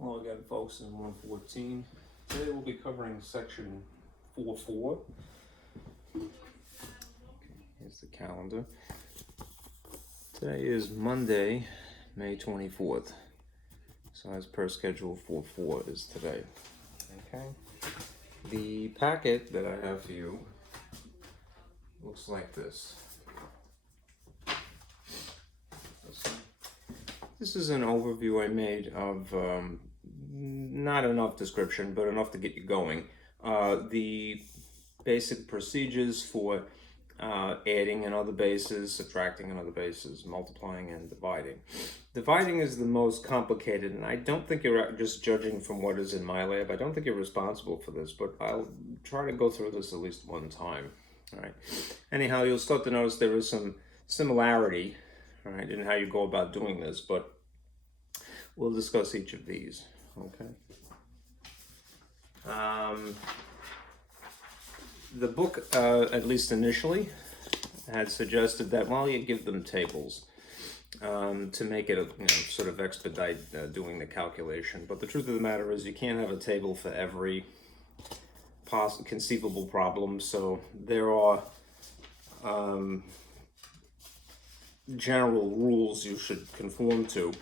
Hello again, folks, in 114. Today we'll be covering section 4.4. Here's the calendar. Today is Monday, May 24th. So as per schedule, 4.4 is today. Okay. The packet that I have for you looks like this. This is an overview I made of not enough description, but enough to get you going. The basic procedures for adding in other bases, subtracting in other bases, multiplying and dividing. Dividing is the most complicated, and I don't think you're just judging from what is in my lab. I don't think you're responsible for this, but I'll try to go through this at least one time. All right. Anyhow, you'll start to notice there is some similarity, all right, in how you go about doing this, but we'll discuss each of these. Okay. The book, at least initially, had suggested that, well, you give them tables to make it, sort of expedite doing the calculation. But the truth of the matter is you can't have a table for every conceivable problem. So there are general rules you should conform to.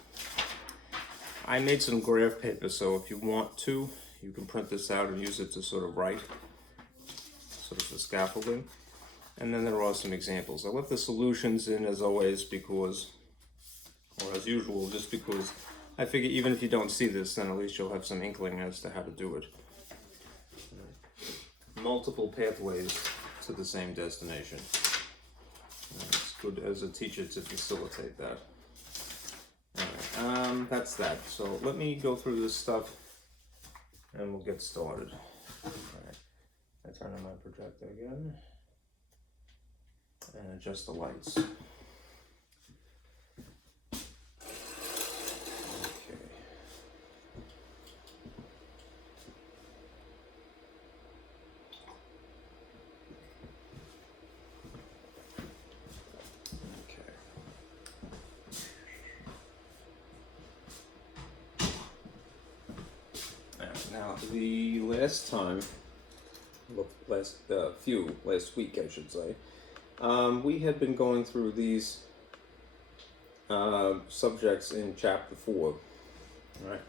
I made some graph paper, so if you want to, you can print this out and use it to sort of write, sort of the scaffolding. And then there are some examples. I left the solutions in as always because, or as usual, just because I figure even if you don't see this, then at least you'll have some inkling as to how to do it. Multiple pathways to the same destination. It's good as a teacher to facilitate that. That's that. So let me go through this stuff and we'll get started. All right. I turn on my projector again and adjust the lights. Now, the last time, last week I should say, we had been going through these subjects in chapter 4. All right.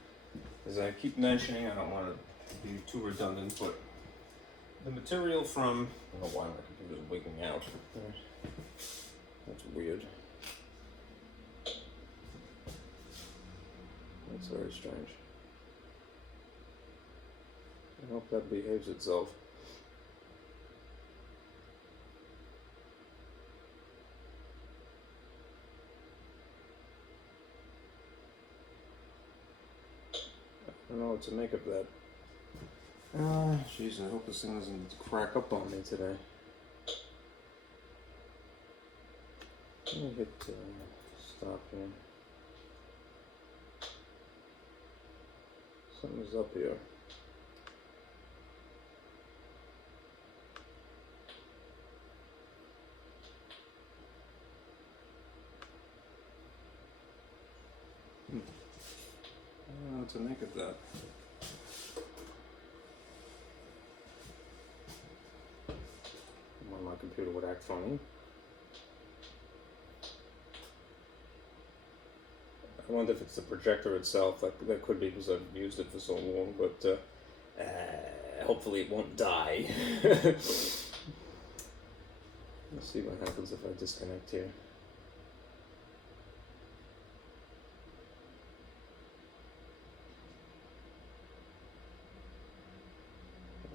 As I keep mentioning, I don't want to be too redundant, but the material from, I don't know why my computer's wigging out. That's weird. That's very strange. I hope that behaves itself. I don't know what to make of that. Jeez, I hope this thing doesn't crack up on me today. Let me hit stop here. Something's up here. I don't know what to make of that. My computer would act funny. I wonder if it's the projector itself. That could be because I've used it for so long, but hopefully it won't die. Let's see what happens if I disconnect here.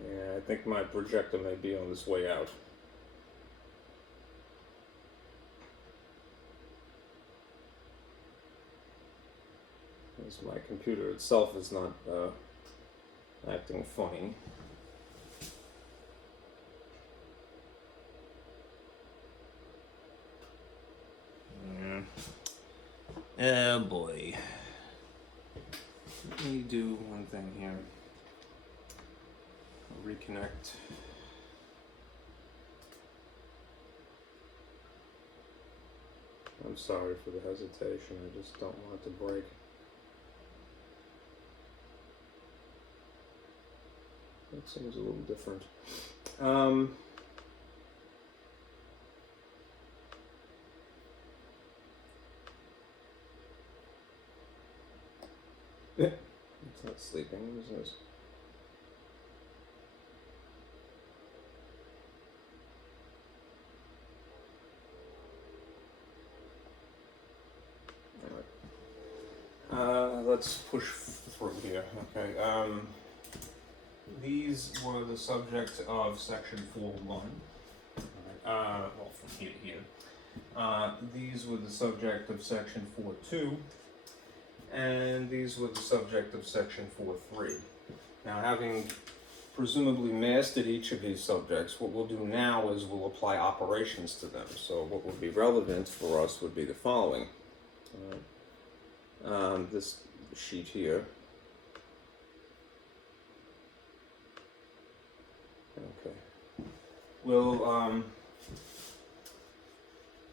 Yeah, I think my projector may be on its way out. My computer itself is not acting funny. Oh boy. Let me do one thing here. I'll reconnect. I'm sorry for the hesitation. I just don't want it to break. That seems a little different. It's not sleeping. What is this? Let's push through here. Okay. These were the subject of section 4.1. Well, from here to here. These were the subject of section 4.2, and these were the subject of section 4.3. Now, having presumably mastered each of these subjects, what we'll do now is we'll apply operations to them. So what would be relevant for us would be the following. This sheet here. Okay. We'll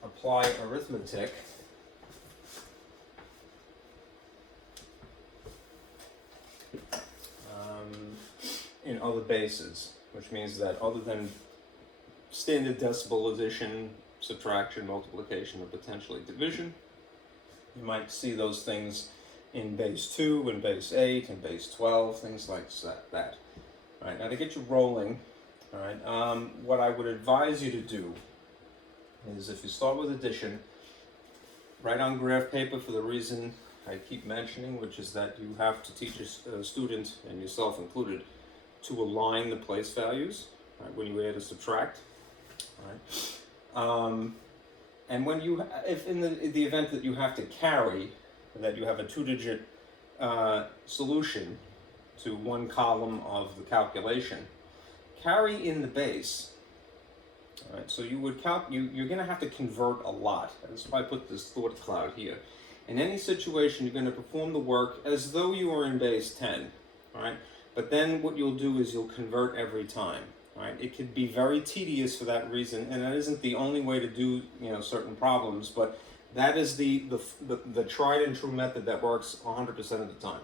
apply arithmetic in other bases, which means that other than standard decimal addition, subtraction, multiplication, or potentially division, you might see those things in base 2, and base 8, and base 12, things like that. All right, now to get you rolling, all right, what I would advise you to do is, if you start with addition, write on graph paper for the reason I keep mentioning, which is that you have to teach a student, and yourself included, to align the place values, right, when you add or subtract. All right. And when you, if in the event that you have to carry, that you have a 2-digit solution to one column of the calculation, carry in the base. All right, so you would you're going to have to convert a lot. That's why I put this thought cloud here. In any situation, you're going to perform the work as though you were in base 10. All right, but then what you'll do is you'll convert every time. Right? It could be very tedious for that reason, and that isn't the only way to do certain problems, but that is the tried and true method that works 100% of the time.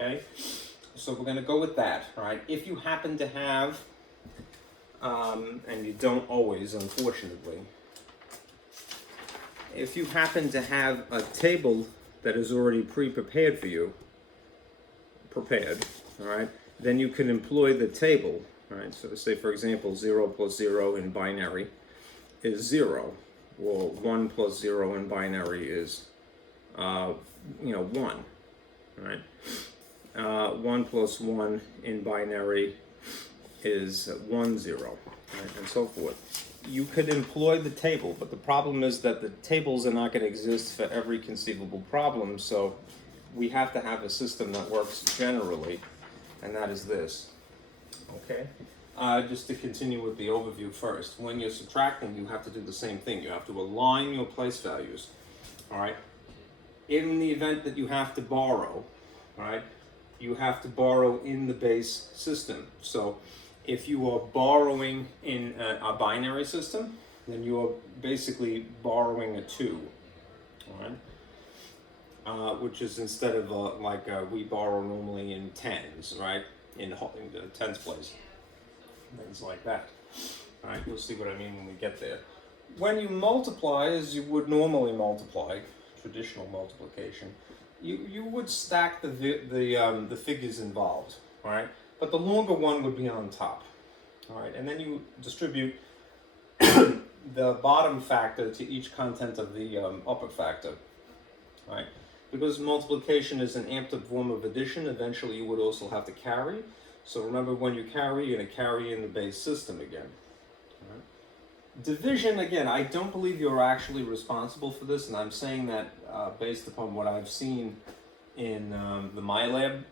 Okay, so we're going to go with that. Right? If you happen to have, and you don't always, unfortunately, if you happen to have a table that is already pre-prepared for you, all right, then you can employ the table. All right, so say, for example, 0 plus 0 in binary is 0. Well, 1 plus 0 in binary is, 1. All right? 1 plus 1 in binary is 1, 0, right? And so forth. You could employ the table, but the problem is that the tables are not going to exist for every conceivable problem, so we have to have a system that works generally, and that is this. Okay, just to continue with the overview first. When you're subtracting, you have to do the same thing. You have to align your place values. All right. In the event that you have to borrow, all right, you have to borrow in the base system. So if you are borrowing in a binary system, then you are basically borrowing a 2. All right. Which is instead of we borrow normally in tens, right? In the tens place, things like that. All right, you'll see what I mean when we get there. When you multiply, as you would normally multiply, traditional multiplication, you would stack the figures involved, all right? But the longer one would be on top, all right? And then you distribute the bottom factor to each content of the upper factor, all right? Because multiplication is an amped up form of addition, eventually you would also have to carry. So remember, when you carry, you're going to carry in the base system again. All right. Division, again, I don't believe you're actually responsible for this, and I'm saying that based upon what I've seen in the MyLab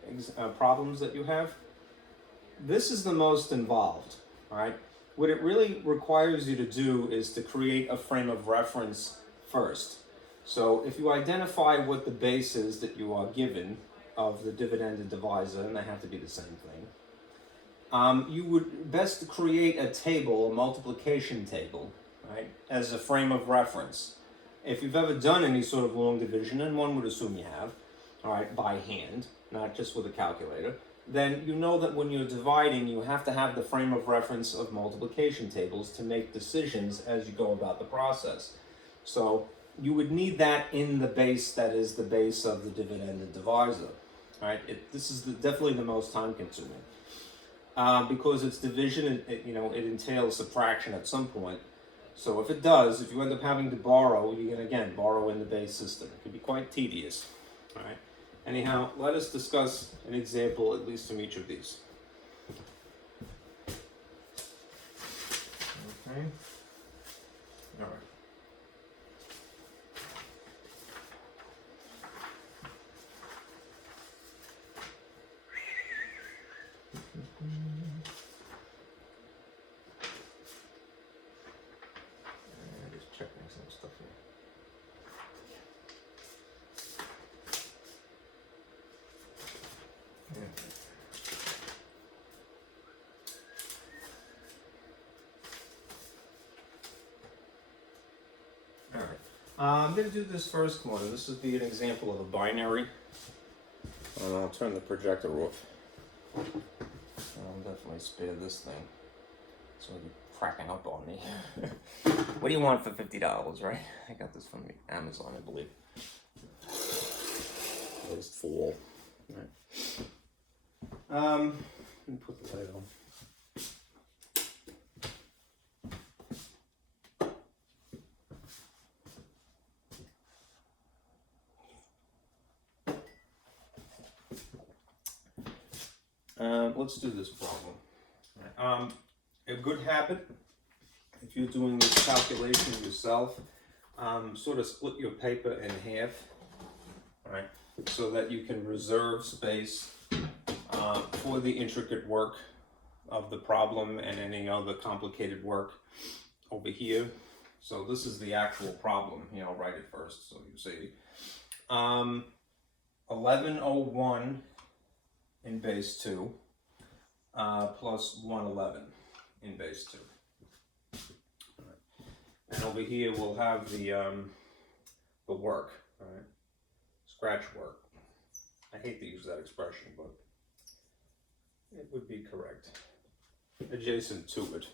problems that you have. This is the most involved. All right. What it really requires you to do is to create a frame of reference first. So if you identify what the base is that you are given of the dividend divisor, and they have to be the same thing, you would best create a table, a multiplication table, right, as a frame of reference. If you've ever done any sort of long division, and one would assume you have, all right, by hand, not just with a calculator, then you know that when you're dividing, you have to have the frame of reference of multiplication tables to make decisions as you go about the process. So you would need that in the base that is the base of the dividend and divisor. Right? This is definitely the most time consuming. Because it's division, it entails subtraction at some point. So if it does, if you end up having to borrow, you can again borrow in the base system. It can be quite tedious. All right. Anyhow, let us discuss an example at least from each of these. Okay. All right. Just checking some stuff here. All right. I'm going to do this first one. This would be an example of a binary. And I'll turn the projector off. I'll definitely spare this thing. It's going to be cracking up on me. What do you want for $50, right? I got this from Amazon, I believe. It's full. All right. Let me put the light on. Let's do this problem. A good habit, if you're doing this calculation yourself, sort of split your paper in half, right, so that you can reserve space for the intricate work of the problem and any other complicated work over here. So this is the actual problem. I'll write it first so you see. 1101 in base 2 plus 111 in base 2. All right. And over here we'll have the work, all right? Scratch work. I hate to use that expression, but it would be correct. Adjacent to it.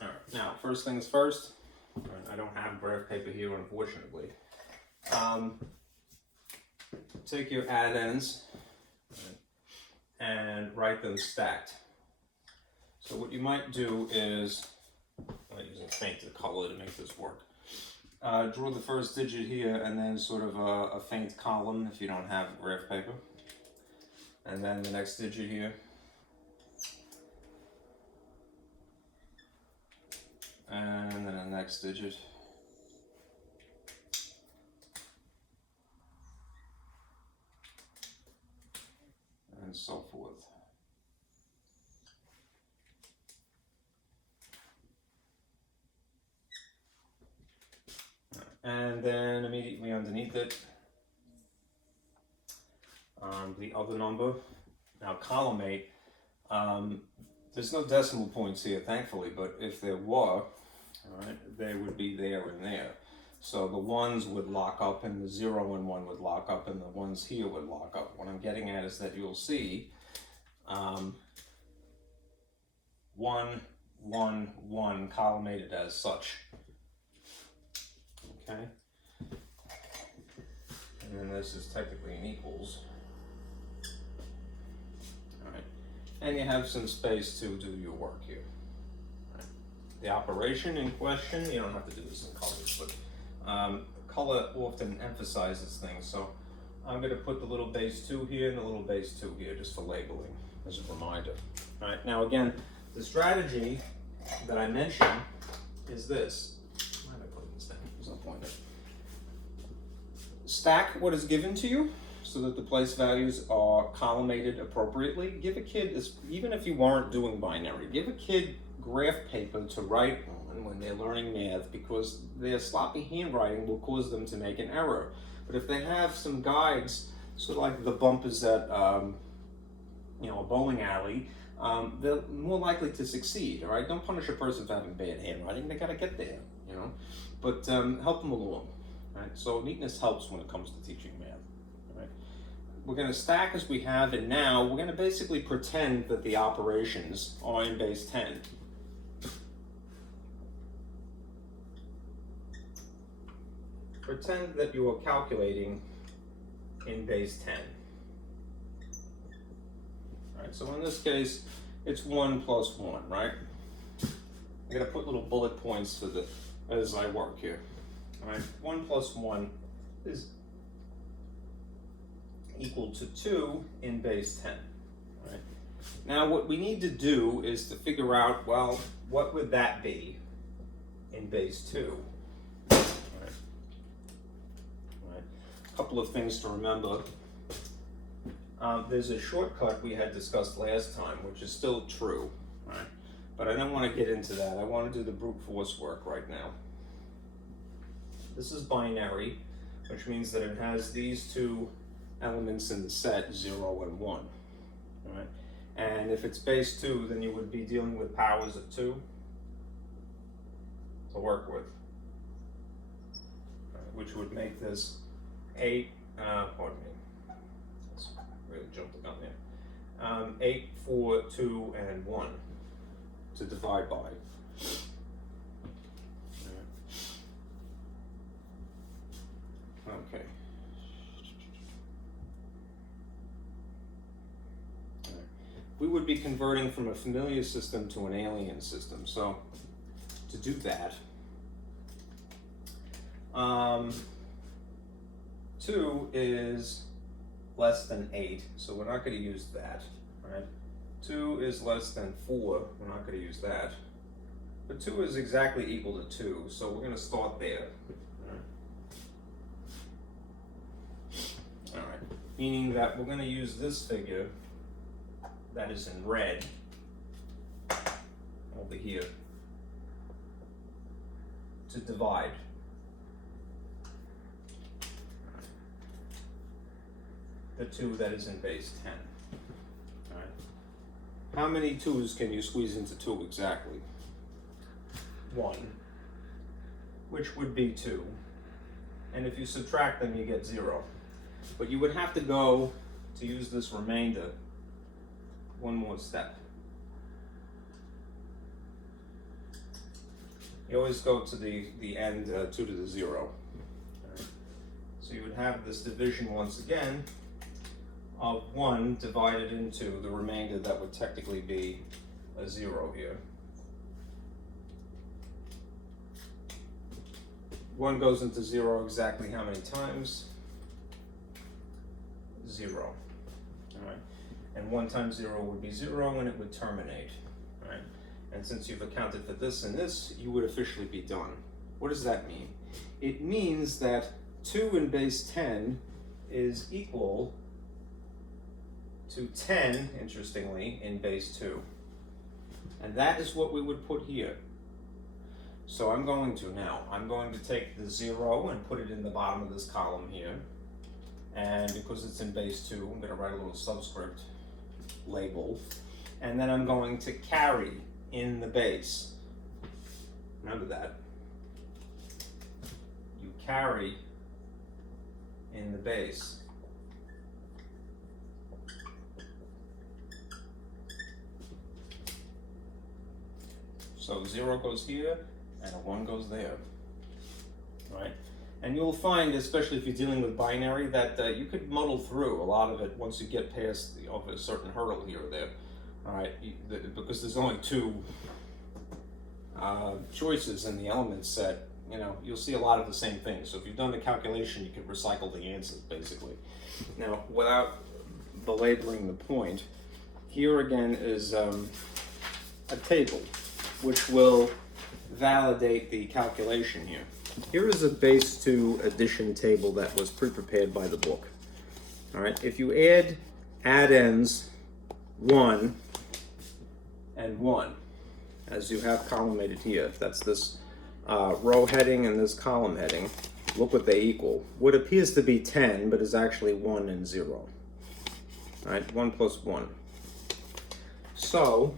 All right. Now, first things first. I don't have graph paper here, unfortunately. Take your add-ins and write them stacked. So what you might do is, I'm using faint color to make this work. Draw the first digit here and then sort of a faint column if you don't have graph paper. And then the next digit here. And then the next digit. And so forth. And then immediately underneath it, the other number. Now column 8, there's no decimal points here, thankfully, but if there were, all right, they would be there and there. So the ones would lock up and the 0 and 1 would lock up and the ones here would lock up. What I'm getting at is that you'll see 1, 1, 1 columnated as such. Okay. And then this is technically an equals. All right. And you have some space to do your work here. Right. The operation in question, you don't have to do this in colors, but color often emphasizes things. So I'm going to put the little base 2 here and the little base 2 here just for labeling as a reminder. All right. Now again, the strategy that I mentioned is this. Why am I putting this down? There's no point there. Stack what is given to you so that the place values are collimated appropriately. Give a kid, even if you weren't doing binary, give a kid graph paper to write on when they're learning math, because their sloppy handwriting will cause them to make an error. But if they have some guides, sort of like the bumpers at a bowling alley, they're more likely to succeed. All right, don't punish a person for having bad handwriting. They got to get there, but help them along. Right? So neatness helps when it comes to teaching math. Right? we're going to stack as we have, and now we're going to basically pretend that the operations are in base 10. Pretend that you are calculating in base 10. All right, so in this case, it's 1 plus 1, right? I'm going to put little bullet points as I work here. All right, 1 plus 1 is equal to 2 in base 10. All right. Now what we need to do is to figure out, well, what would that be in base 2? All right. All right. A couple of things to remember. There's a shortcut we had discussed last time, which is still true, right? But I don't want to get into that. I want to do the brute force work right now. This is binary, which means that it has these two elements in the set, 0 and 1. All right? And if it's base 2, then you would be dealing with powers of 2 to work with, which would make this 8, pardon me, let's really jump the gun there, 8, 4, 2, and 1 to divide by. Okay. We would be converting from a familiar system to an alien system. So to do that, 2 is less than 8, so we're not going to use that, right? 2 is less than 4, we're not going to use that. But 2 is exactly equal to 2, so we're going to start there. All right, meaning that we're going to use this figure that is in red over here to divide. The 2 that is in base 10. All right. How many 2's can you squeeze into 2 exactly? 1, which would be 2. And if you subtract them, you get 0. But you would have to go to use this remainder one more step. You always go to the end 2 to the 0. Right. So you would have this division once again of 1 divided into the remainder that would technically be a 0 here. 1 goes into 0 exactly how many times? 0. All right. And 1 times 0 would be 0 and it would terminate. Right? And since you've accounted for this and this, you would officially be done. What does that mean? It means that 2 in base 10 is equal to 10, interestingly, in base 2. And that is what we would put here. So I'm going to take the 0 and put it in the bottom of this column here. And because it's in base 2, I'm going to write a little subscript label. And then I'm going to carry in the base. Remember that. You carry in the base. So 0 goes here, and a 1 goes there, right? And you'll find, especially if you're dealing with binary, that you could muddle through a lot of it once you get past over a certain hurdle here or there, all right? Because there's only 2 choices in the element set, you know, you'll see a lot of the same things. So if you've done the calculation, you can recycle the answers, basically. Now, without belaboring the point, here again is a table which will validate the calculation here. Here is a base 2 addition table that was pre-prepared by the book. All right, if you add addends 1 and 1, as you have columnated here, that's this row heading and this column heading, look what they equal. What appears to be 10, but is actually 1 and 0. All right, 1 plus 1. So,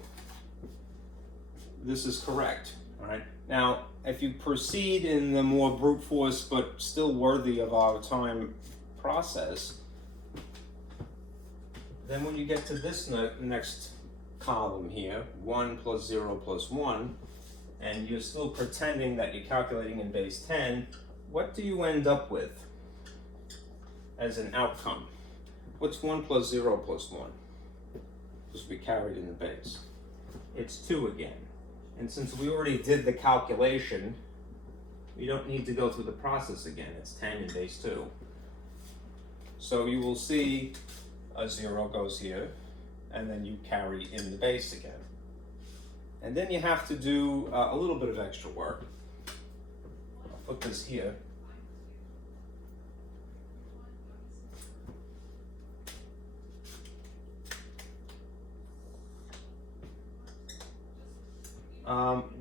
this is correct, all right? Now, if you proceed in the more brute force but still worthy of our time process, Then when you get to this next column here, 1 plus 0 plus 1, and you're still pretending that you're calculating in base 10, what do you end up with as an outcome? What's 1 plus 0 plus 1? Because we carried in the base. It's 2 again. And since we already did the calculation, we don't need to go through the process again. It's 10 in base 2. So you will see a 0 goes here, and then you carry in the base again. And then you have to do a little bit of extra work. I'll put this here.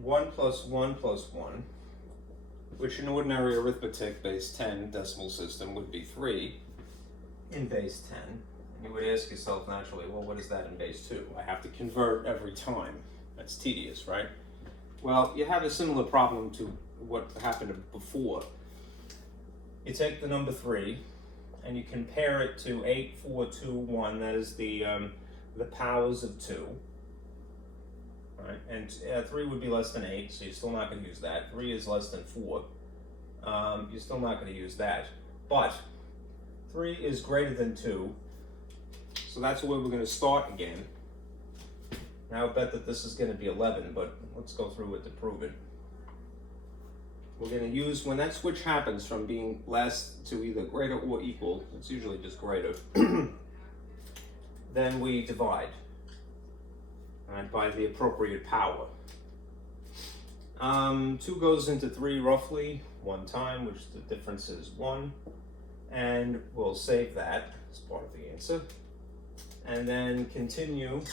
One plus 1 plus 1, which in ordinary arithmetic base 10 decimal system would be 3 in base 10. And you would ask yourself naturally, well, what is that in base 2? I have to convert every time. That's tedious, right? Well, you have a similar problem to what happened before. You take the number 3 and you compare it to 8, 4, 2, 1. That is the powers of 2. Right? And 3 would be less than 8, so you're still not going to use that. 3 is less than 4. You're still not going to use that. But 3 is greater than 2, so that's where we're going to start again. Now I bet that this is going to be 11, but let's go through it to prove it. We're going to use, when that switch happens from being less to either greater or equal, it's usually just greater, then we divide. Right, by the appropriate power. 2 goes into 3 roughly 1 time, which the difference is 1. And we'll save that as part of the answer. And then continue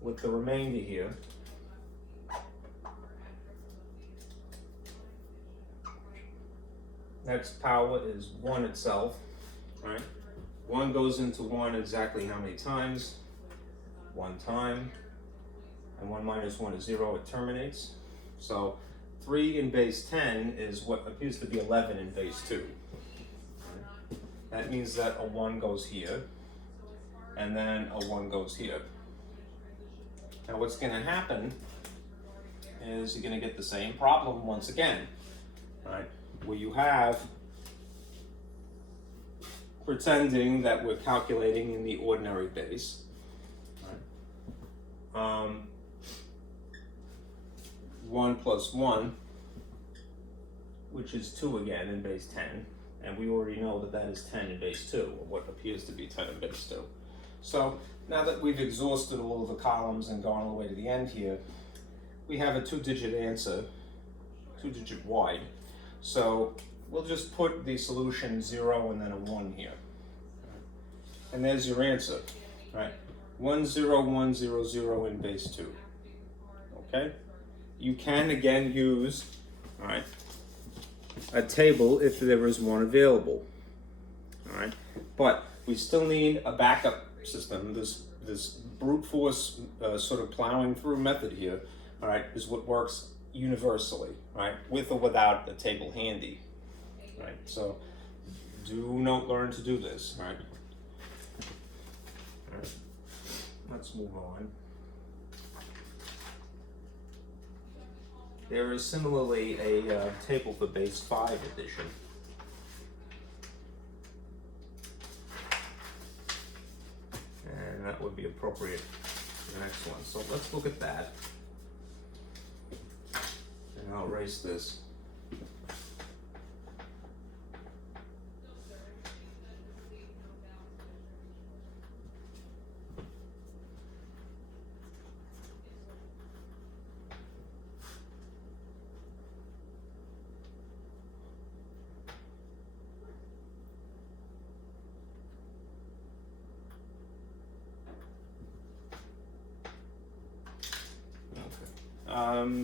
with the remainder here. Next power is 1 itself. Right? 1 goes into 1 exactly how many times? 1 time, and 1 minus 1 is 0, it terminates. So 3 in base 10 is what appears to be 11 in base 2. Right? That means that a 1 goes here, and then a 1 goes here. Now what's going to happen is you're going to get the same problem once again, right? Where you have pretending that we're calculating in the ordinary base. 1 plus 1, which is 2 again in base 10, and we already know that that is 10 in base 2, or what appears to be 10 in base 2. So now that we've exhausted all of the columns and gone all the way to the end here, we have a 2-digit answer, 2-digit wide. So we'll just put the solution 0 and then a 1 here. And there's your answer, right? 1, 0, 1, 0, 0 in base 2. Okay? You can again use, all right, a table if there is one available. All right? But we still need a backup system. This brute force sort of plowing through method here, all right, is what works universally, right? With or without a table handy. Right? So do not learn to do this, right? All right. Let's move on. There is similarly a table for base 5 addition. And that would be appropriate for the next one. So let's look at that. And I'll erase this.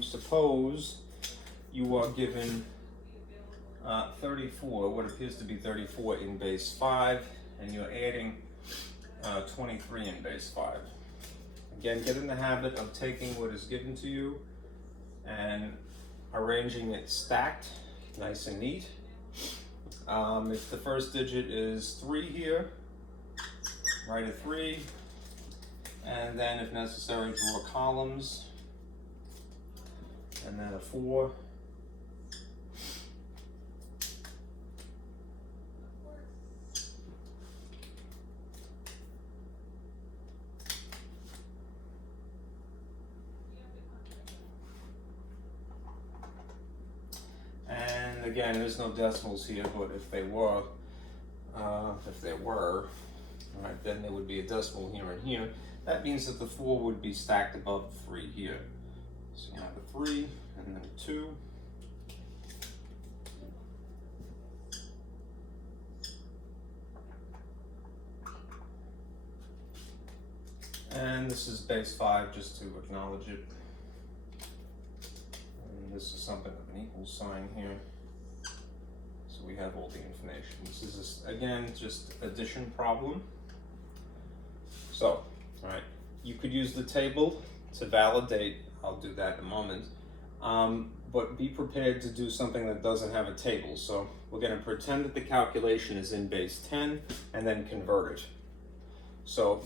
Suppose you are given 34, what appears to be 34 in base 5, and you're adding 23 in base 5. Again, get in the habit of taking what is given to you and arranging it stacked, nice and neat. If the first digit is 3 here, write a 3, and then if necessary draw columns, and then a 4. And again, there's no decimals here, but if there were, right, then there would be a decimal here and here. That means that the 4 would be stacked above the 3 here. So you have a 3 and then a 2. And this is base 5, just to acknowledge it. And this is something of an equal sign here. So we have all the information. This is, again, just addition problem. So, all right, you could use the table to validate. I'll do that in a moment. But be prepared to do something that doesn't have a table. So we're going to pretend that the calculation is in base 10 and then convert it. So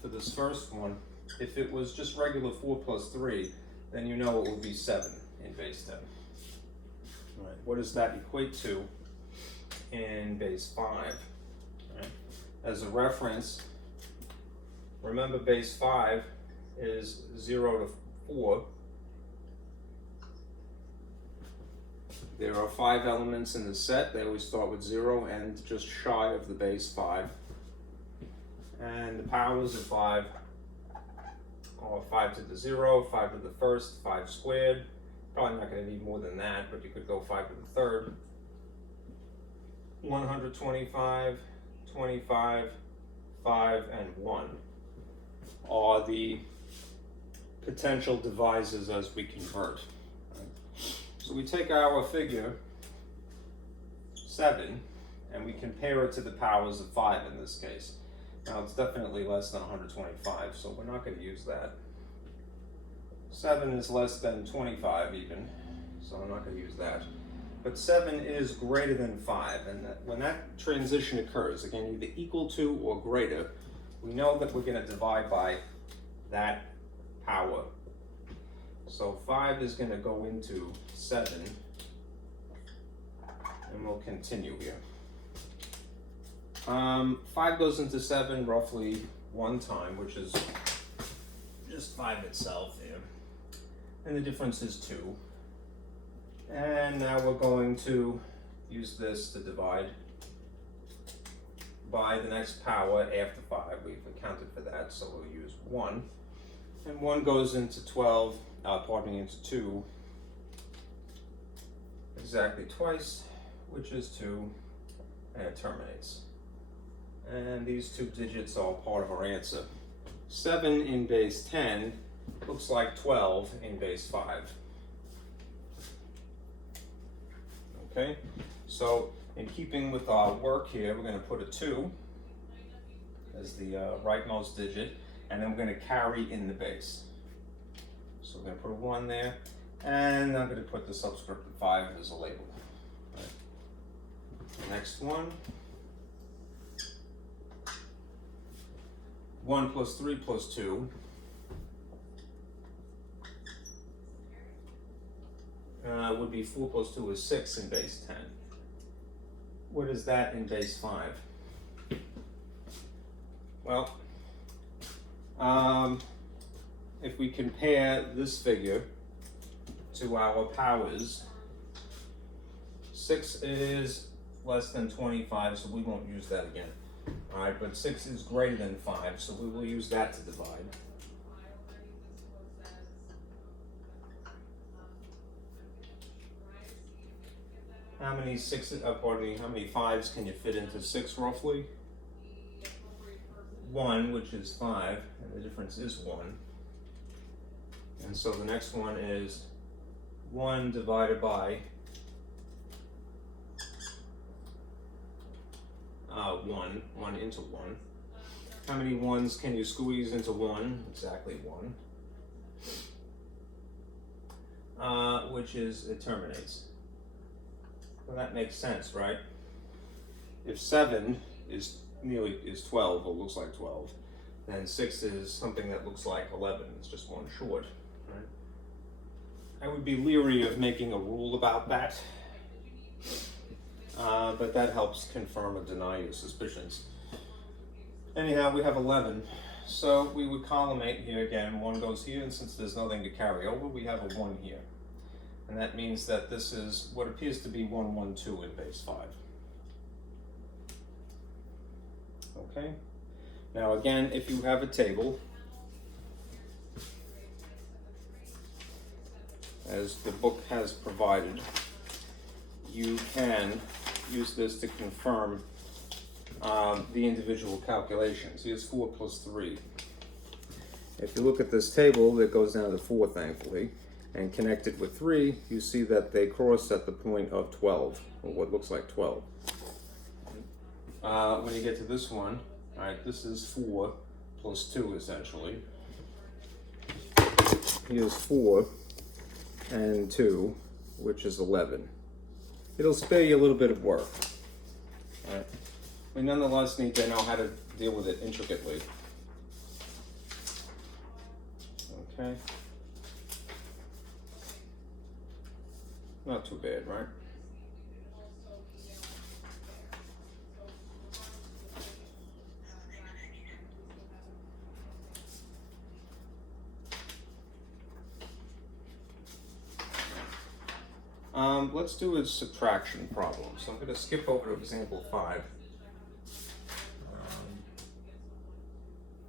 for this first one, if it was just regular 4 plus 3, then you know it will be 7 in base 10. All right, what does that equate to in base 5? All right. As a reference, remember base 5 is 0 to 4. There are 5 elements in the set. They always start with 0 and just shy of the base 5. And the powers of 5 are 5 to the 0, 5 to the first, 5 squared. Probably not going to need more than that, but you could go 5 to the third. 125, 25, 5, and 1 are the potential divisors as we convert. So we take our figure 7 and we compare it to the powers of 5 in this case. Now it's definitely less than 125, so we're not going to use that. 7 is less than 25 even, so I'm not going to use that. But 7 is greater than 5, and when that transition occurs, again, either equal to or greater, we know that we're going to divide by that power. So 5 is going to go into 7, and we'll continue here. 5 goes into 7 roughly 1 time, which is just 5 itself here. And the difference is 2. And now we're going to use this to divide by the next power after 5. We've accounted for that, so we'll use 1. And 1 goes into 12, into 2 exactly twice, which is 2, and it terminates. And these 2 digits are part of our answer. 7 in base 10 looks like 12 in base 5. Okay, so in keeping with our work here, we're going to put a 2 as the rightmost digit, and then we're going to carry in the base. So we're going to put a 1 there, and I'm going to put the subscript 5 as a label. Right. Next one. 1 plus 3 plus 2 would be 4 plus 2 is 6 in base 10. What is that in base 5? Well, if we compare this figure to our powers, 6 is less than 25, so we won't use that again. All right, but 6 is greater than 5, so we will use that to divide. How many 5s can you fit into 6 roughly? 1, which is 5, and the difference is 1. And so the next one is 1 divided by 1 into 1. How many 1s can you squeeze into 1? Exactly 1. Which is, it terminates. Well, that makes sense, right? If 7 is nearly is 12, or looks like 12. Then 6 is something that looks like 11. It's just one short. Right? I would be leery of making a rule about that, but that helps confirm or deny your suspicions. Anyhow, we have 11. So we would collimate here again. 1 goes here, and since there's nothing to carry over, we have a 1 here. And that means that this is what appears to be 1, 1, 2 in base 5. Okay? Now again, if you have a table, as the book has provided, you can use this to confirm the individual calculations. Here's 4 plus 3. If you look at this table, it goes down to 4, thankfully, and connected with 3, you see that they cross at the point of 12, or what looks like 12. When you get to this one, all right, this is 4 plus 2, essentially. Here's 4 and 2, which is 11. It'll spare you a little bit of work. All right. We nonetheless need to know how to deal with it intricately. Okay. Not too bad, right? Let's do a subtraction problem. So I'm going to skip over to example 5.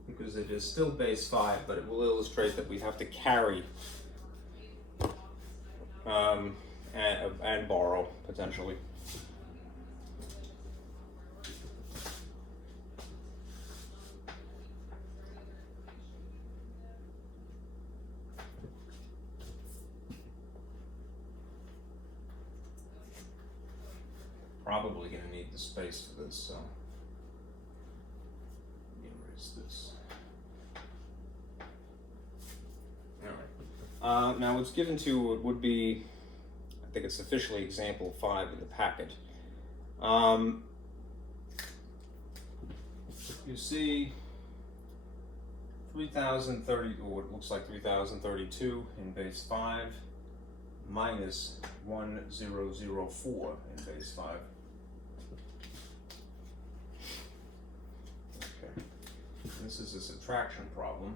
Because it is still base 5, but it will illustrate that we have to carry and borrow, potentially. Probably going to need the space for this, so let me erase this. All right. Now, what's given to you would be, I think it's officially example 5 in the packet. You see 3030, or it looks like 3032 in base 5, minus 1004 in base 5. Okay. This is a subtraction problem.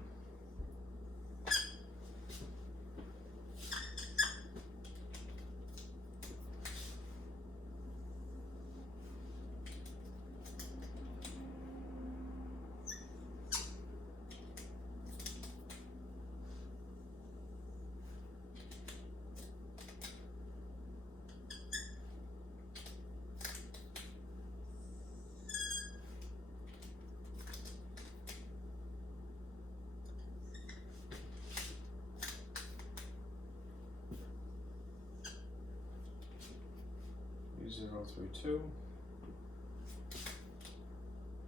U032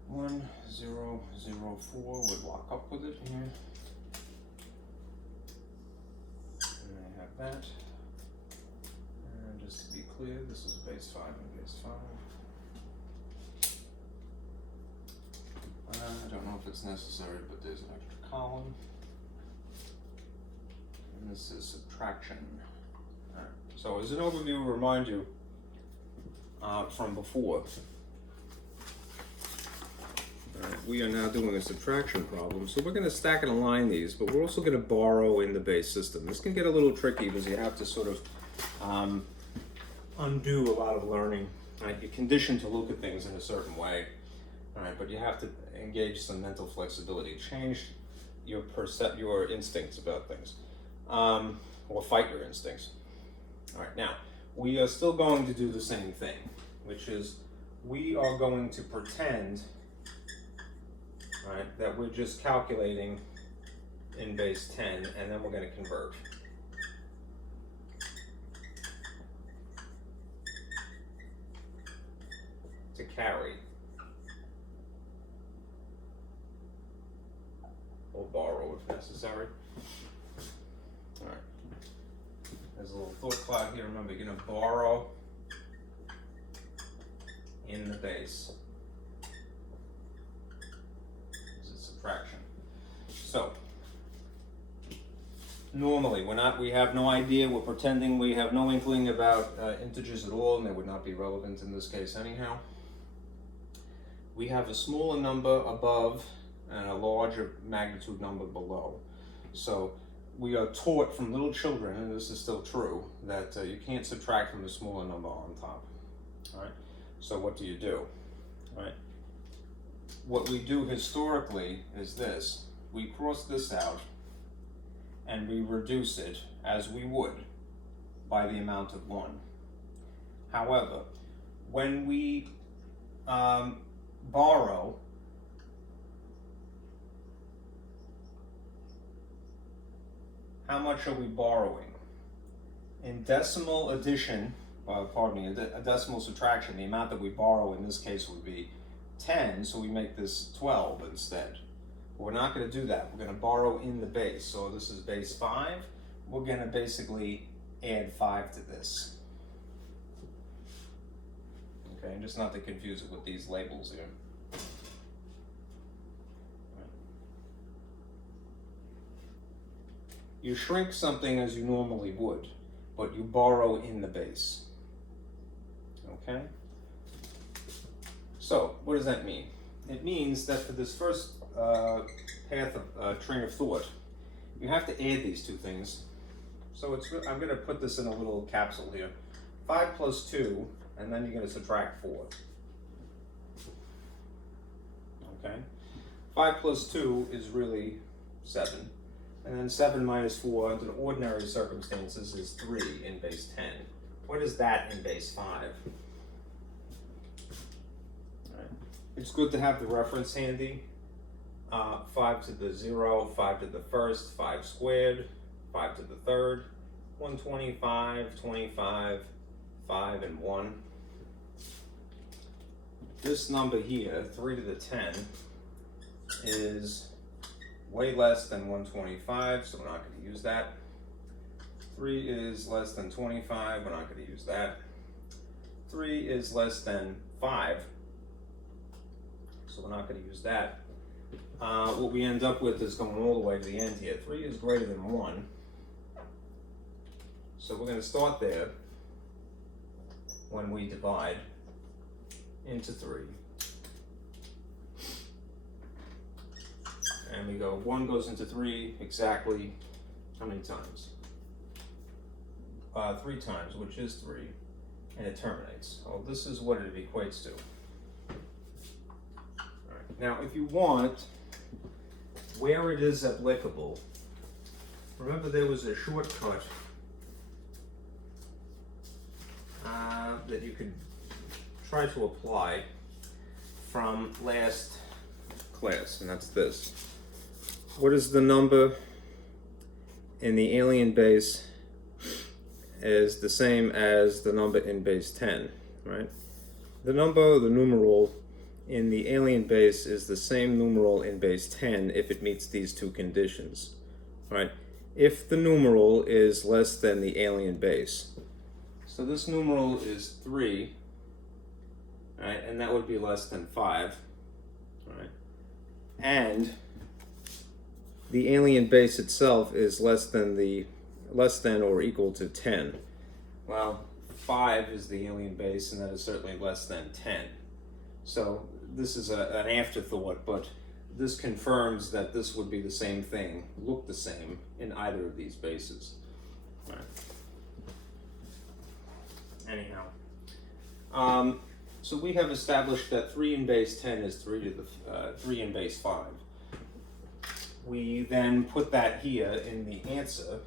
1004 would lock up with it here. And I have that. And just to be clear, this is base 5 and base 5. I don't know if it's necessary, but there's an extra column. And this is subtraction. All right. So as an overview, remind you from before. Alright, we are now doing a subtraction problem, so we're going to stack and align these, but we're also going to borrow in the base system. This can get a little tricky because you have to sort of undo a lot of learning. Right? You're conditioned to look at things in a certain way, right? But you have to engage some mental flexibility, change your instincts about things, or fight your instincts. All right, now we are still going to do the same thing, which is we are going to pretend, right, that we're just calculating in base 10, and then we're going to convert. To carry. Or borrow if necessary. All right. There's a little thought cloud here. Remember, you're going to borrow in the base. subtraction. So, normally, we have no idea, we're pretending we have no inkling about integers at all, and they would not be relevant in this case anyhow. We have a smaller number above and a larger magnitude number below. So we are taught from little children, and this is still true, that you can't subtract from the smaller number on top. All right? So what do you do? All right? What we do historically is this. We cross this out and we reduce it as we would by the amount of 1. However, when we borrow, how much are we borrowing? In decimal addition, a decimal subtraction, the amount that we borrow in this case would be 10, so we make this 12 instead. But we're not going to do that. We're going to borrow in the base. So this is base 5. We're going to basically add 5 to this. Okay, just not to confuse it with these labels here. You shrink something as you normally would, but you borrow in the base. Okay? So, what does that mean? It means that for this first path of train of thought, you have to add these two things. So I'm going to put this in a little capsule here. 5 plus 2, and then you're going to subtract 4. Okay? 5 plus 2 is really 7. And then 7 minus 4 under ordinary circumstances is 3 in base 10. What is that in base 5? Right. It's good to have the reference handy. 5 to the 0, 5 to the first, 5 squared, 5 to the third, 125, 25, 5, and 1. This number here, 3 to the 10, is way less than 125, so we're not going to use that. 3 is less than 25, we're not going to use that. 3 is less than 5, so we're not going to use that. What we end up with is going all the way to the end here. 3 is greater than 1, so we're going to start there when we divide into 3. And we go, 1 goes into 3 exactly how many times? 3 times, which is 3, and it terminates. Oh, this is what it equates to. All right. Now, if you want, where it is applicable, remember there was a shortcut that you could try to apply from last class, and that's this. What is the number in the alien base is the same as the number in base 10, right? The number, the numeral, in the alien base is the same numeral in base 10 if it meets these two conditions, right? If the numeral is less than the alien base, so this numeral is 3, right? And that would be less than 5, right? And the alien base itself is less than or equal to 10. Well, 5 is the alien base, and that is certainly less than 10. So this is an afterthought, but this confirms that this would be the same thing, look the same in either of these bases. All right. Anyhow, so we have established that 3 in base 10 is 3 in base 5. We then put that here in the answer,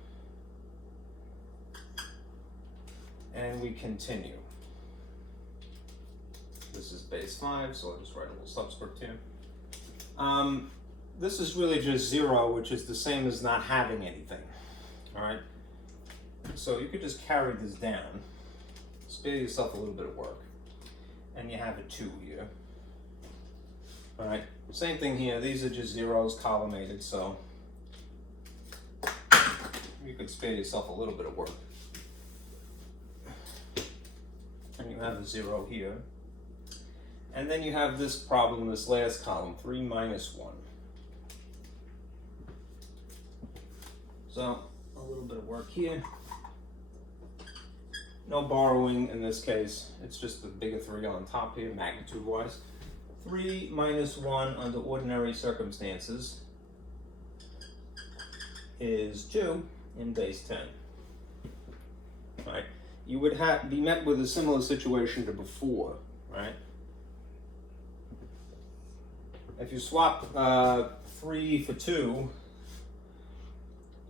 and we continue. This is base 5, so I'll just write a little subscript here. This is really just 0, which is the same as not having anything. All right. So you could just carry this down, spare yourself a little bit of work, and you have a 2 here. All right. Same thing here. These are just zeros collimated, so you could spare yourself a little bit of work. And you have a 0 here. And then you have this problem, this last column, 3 minus 1. So a little bit of work here. No borrowing in this case. It's just the bigger 3 on top here, magnitude-wise. 3 minus 1 under ordinary circumstances is 2 in base 10. Right? You would be met with a similar situation to before, right? If you swap 3 for 2,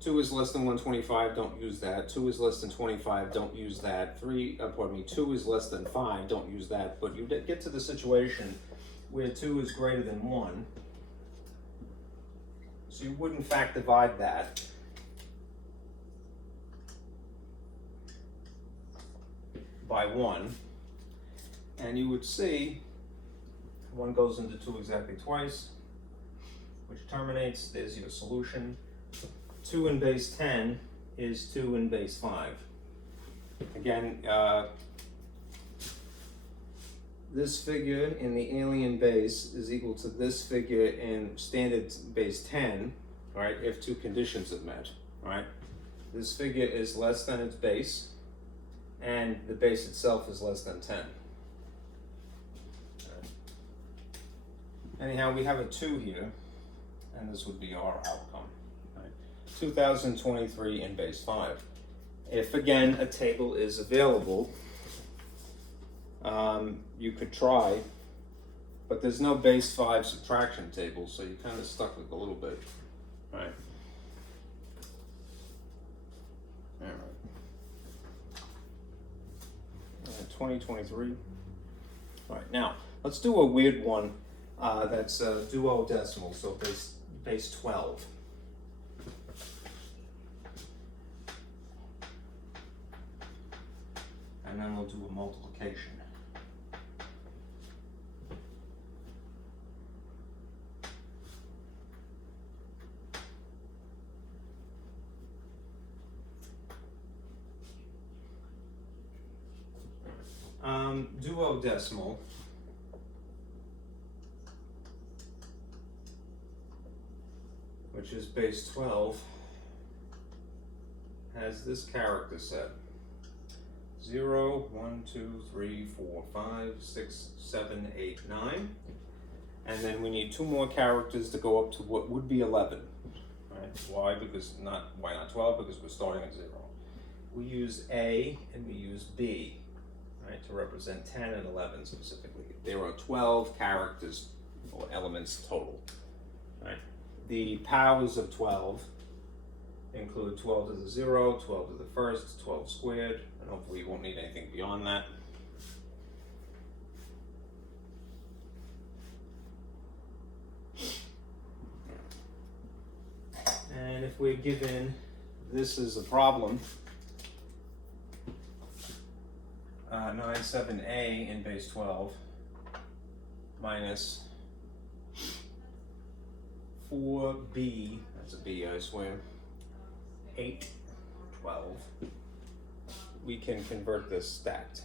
2 is less than 125, don't use that. 2 is less than 25, don't use that. 2 is less than 5, don't use that. But you get to the situation where 2 is greater than 1. So you would in fact divide that by 1. And you would see 1 goes into 2 exactly twice, which terminates. There's your solution. 2 in base 10 is 2 in base 5. Again, this figure in the alien base is equal to this figure in standard base 10, right, if 2 conditions are met, right? This figure is less than its base, and the base itself is less than 10. Anyhow, we have a 2 here, and this would be our outcome. Right? 2023 in base 5. If, again, a table is available, you could try, but there's no base 5 subtraction table, so you're kind of stuck with a little bit. Right? All right. 2023. All right, now, let's do a weird one. That's duodecimal, so base 12. And then we'll do a multiplication. Duodecimal. Which is base 12, has this character set. 0, 1, 2, 3, 4, 5, 6, 7, 8, 9. And then we need 2 more characters to go up to what would be 11. Right? Why? Why not 12? Because we're starting at 0. We use A and we use B, right, to represent 10 and 11 specifically. There are 12 characters or elements total. Right? The powers of 12 include 12 to the 0, 12 to the first, 12 squared, and hopefully you won't need anything beyond that. And if we're given this is a problem, 97A in base 12 minus 4B, that's a B, I swear, 8, 12, we can convert this stacked.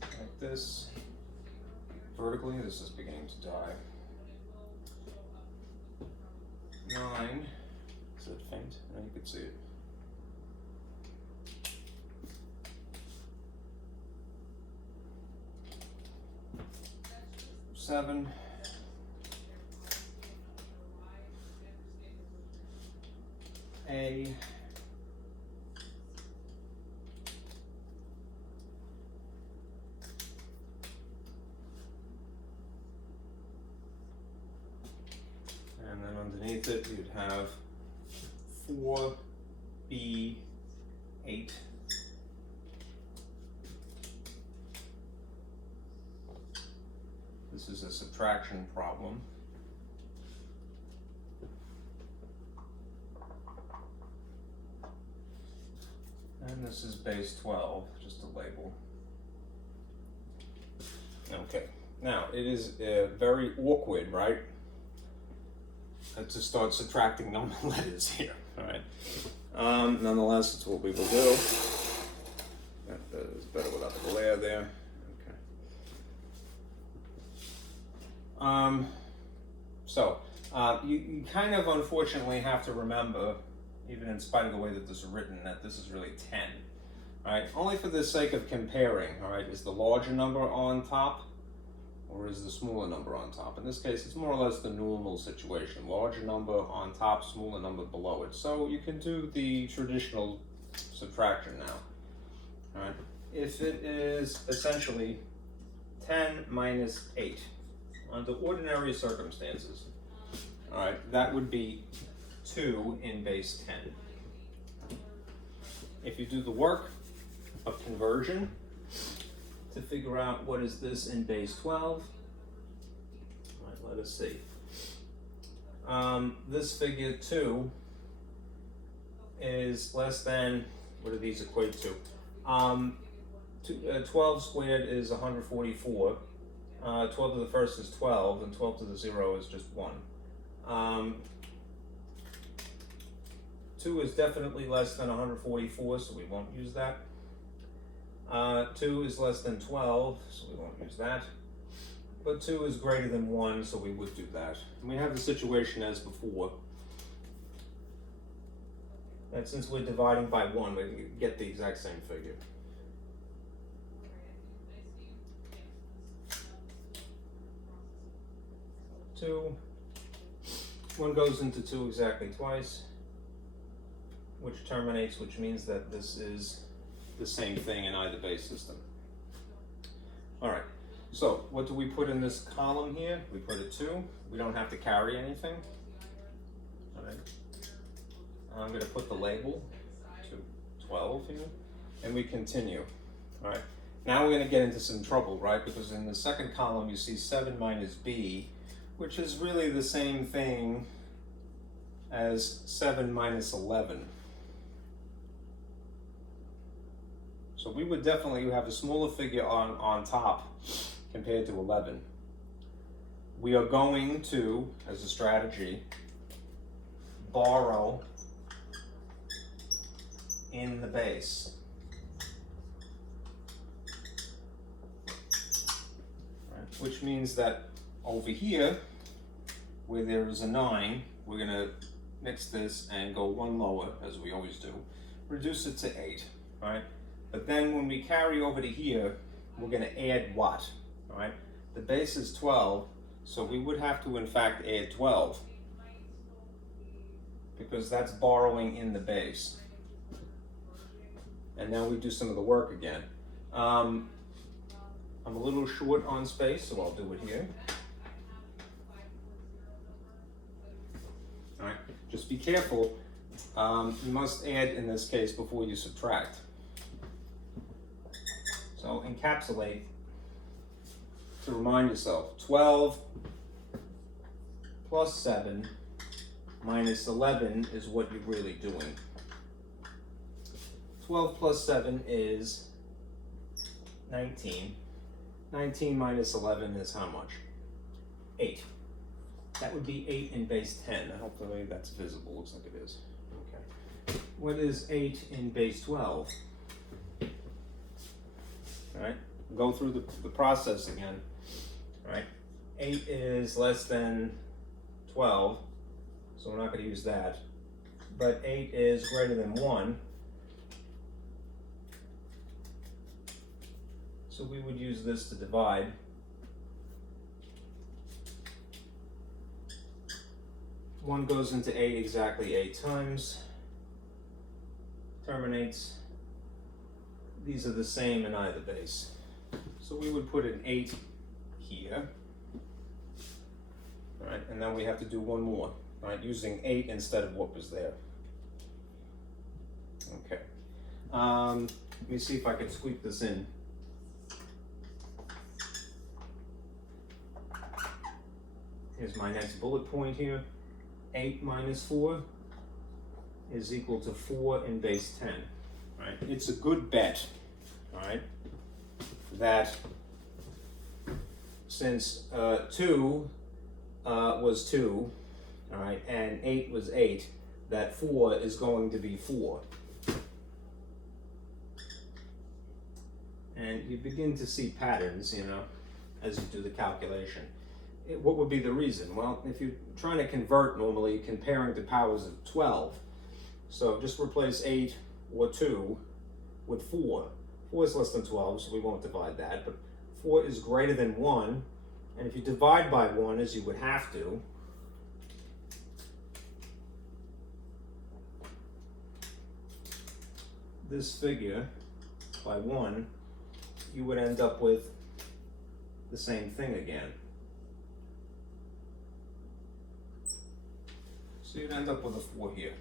Like this. Vertically, this is beginning to die. 9, is it faint? No, you can see it. 7, A, and then underneath it you'd have 4B, 8. This is a subtraction problem. And this is base 12, just a label. Okay, now it is very awkward, right? To start subtracting number letters here, all right? Nonetheless, it's what we will do. That is better without the glare there. Okay. You kind of unfortunately have to remember, even in spite of the way that this is written, that this is really 10. All right, only for the sake of comparing. All right, is the larger number on top, or is the smaller number on top? In this case, it's more or less the normal situation. Larger number on top, smaller number below it. So you can do the traditional subtraction now. All right, if it is essentially 10 minus 8, under ordinary circumstances, all right, that would be 2 in base 10. If you do the work of conversion to figure out what is this in base 12, all right, let us see. This figure 2 is less than, what do these equate to? 12 squared is 144. 12 to the first is 12, and 12 to the 0 is just 1. 2 is definitely less than 144, so we won't use that. 2 is less than 12, so we won't use that. But 2 is greater than 1, so we would do that. And we have the situation as before. And since we're dividing by 1, we get the exact same figure. Two. 1 goes into 2 exactly twice, which terminates, which means that this is the same thing in either base system. All right, so what do we put in this column here? We put a 2. We don't have to carry anything. All right. I'm going to put the label to 12 here, and we continue. All right, now we're going to get into some trouble, right? Because in the second column, you see 7 minus b, which is really the same thing as 7 minus 11. So we would definitely have a smaller figure on top compared to 11. We are going to, as a strategy, borrow in the base. Right, which means that over here, where there is a 9, we're going to mix this and go 1 lower, as we always do. Reduce it to 8, right? But then when we carry over to here, we're going to add what? All right? The base is 12, so we would have to, in fact, add 12. Because that's borrowing in the base. And now we do some of the work again. I'm a little short on space, so I'll do it here. All right, just be careful. You must add in this case before you subtract. So encapsulate to remind yourself. 12 plus 7 minus 11 is what you're really doing. 12 plus 7 is 19. 19 minus 11 is how much? 8. That would be 8 in base 10. Hopefully that's visible. Looks like it is. Okay. What is 8 in base 12? All right. Go through the process again. All right. 8 is less than 12, so we're not going to use that. But 8 is greater than 1. So we would use this to divide. One goes into 8 exactly 8 times. Terminates. These are the same in either base. So we would put an 8 here. All right, and then we have to do one more, right, using 8 instead of what was there. Okay. Let me see if I can squeak this in. Here's my next bullet point here. 8 minus 4 is equal to 4 in base 10. Right? It's a good bet, all right, that since 2 was 2, all right, and 8 was 8, that 4 is going to be 4. And you begin to see patterns, you know, as you do the calculation. what would be the reason? Well, if you're trying to convert normally, comparing to powers of 12. So just replace 8 or 2 with 4. 4 is less than 12, so we won't divide that, but 4 is greater than 1, and if you divide by 1, as you would have to, this figure by 1, you would end up with the same thing again. So you'd end up with a 4 here.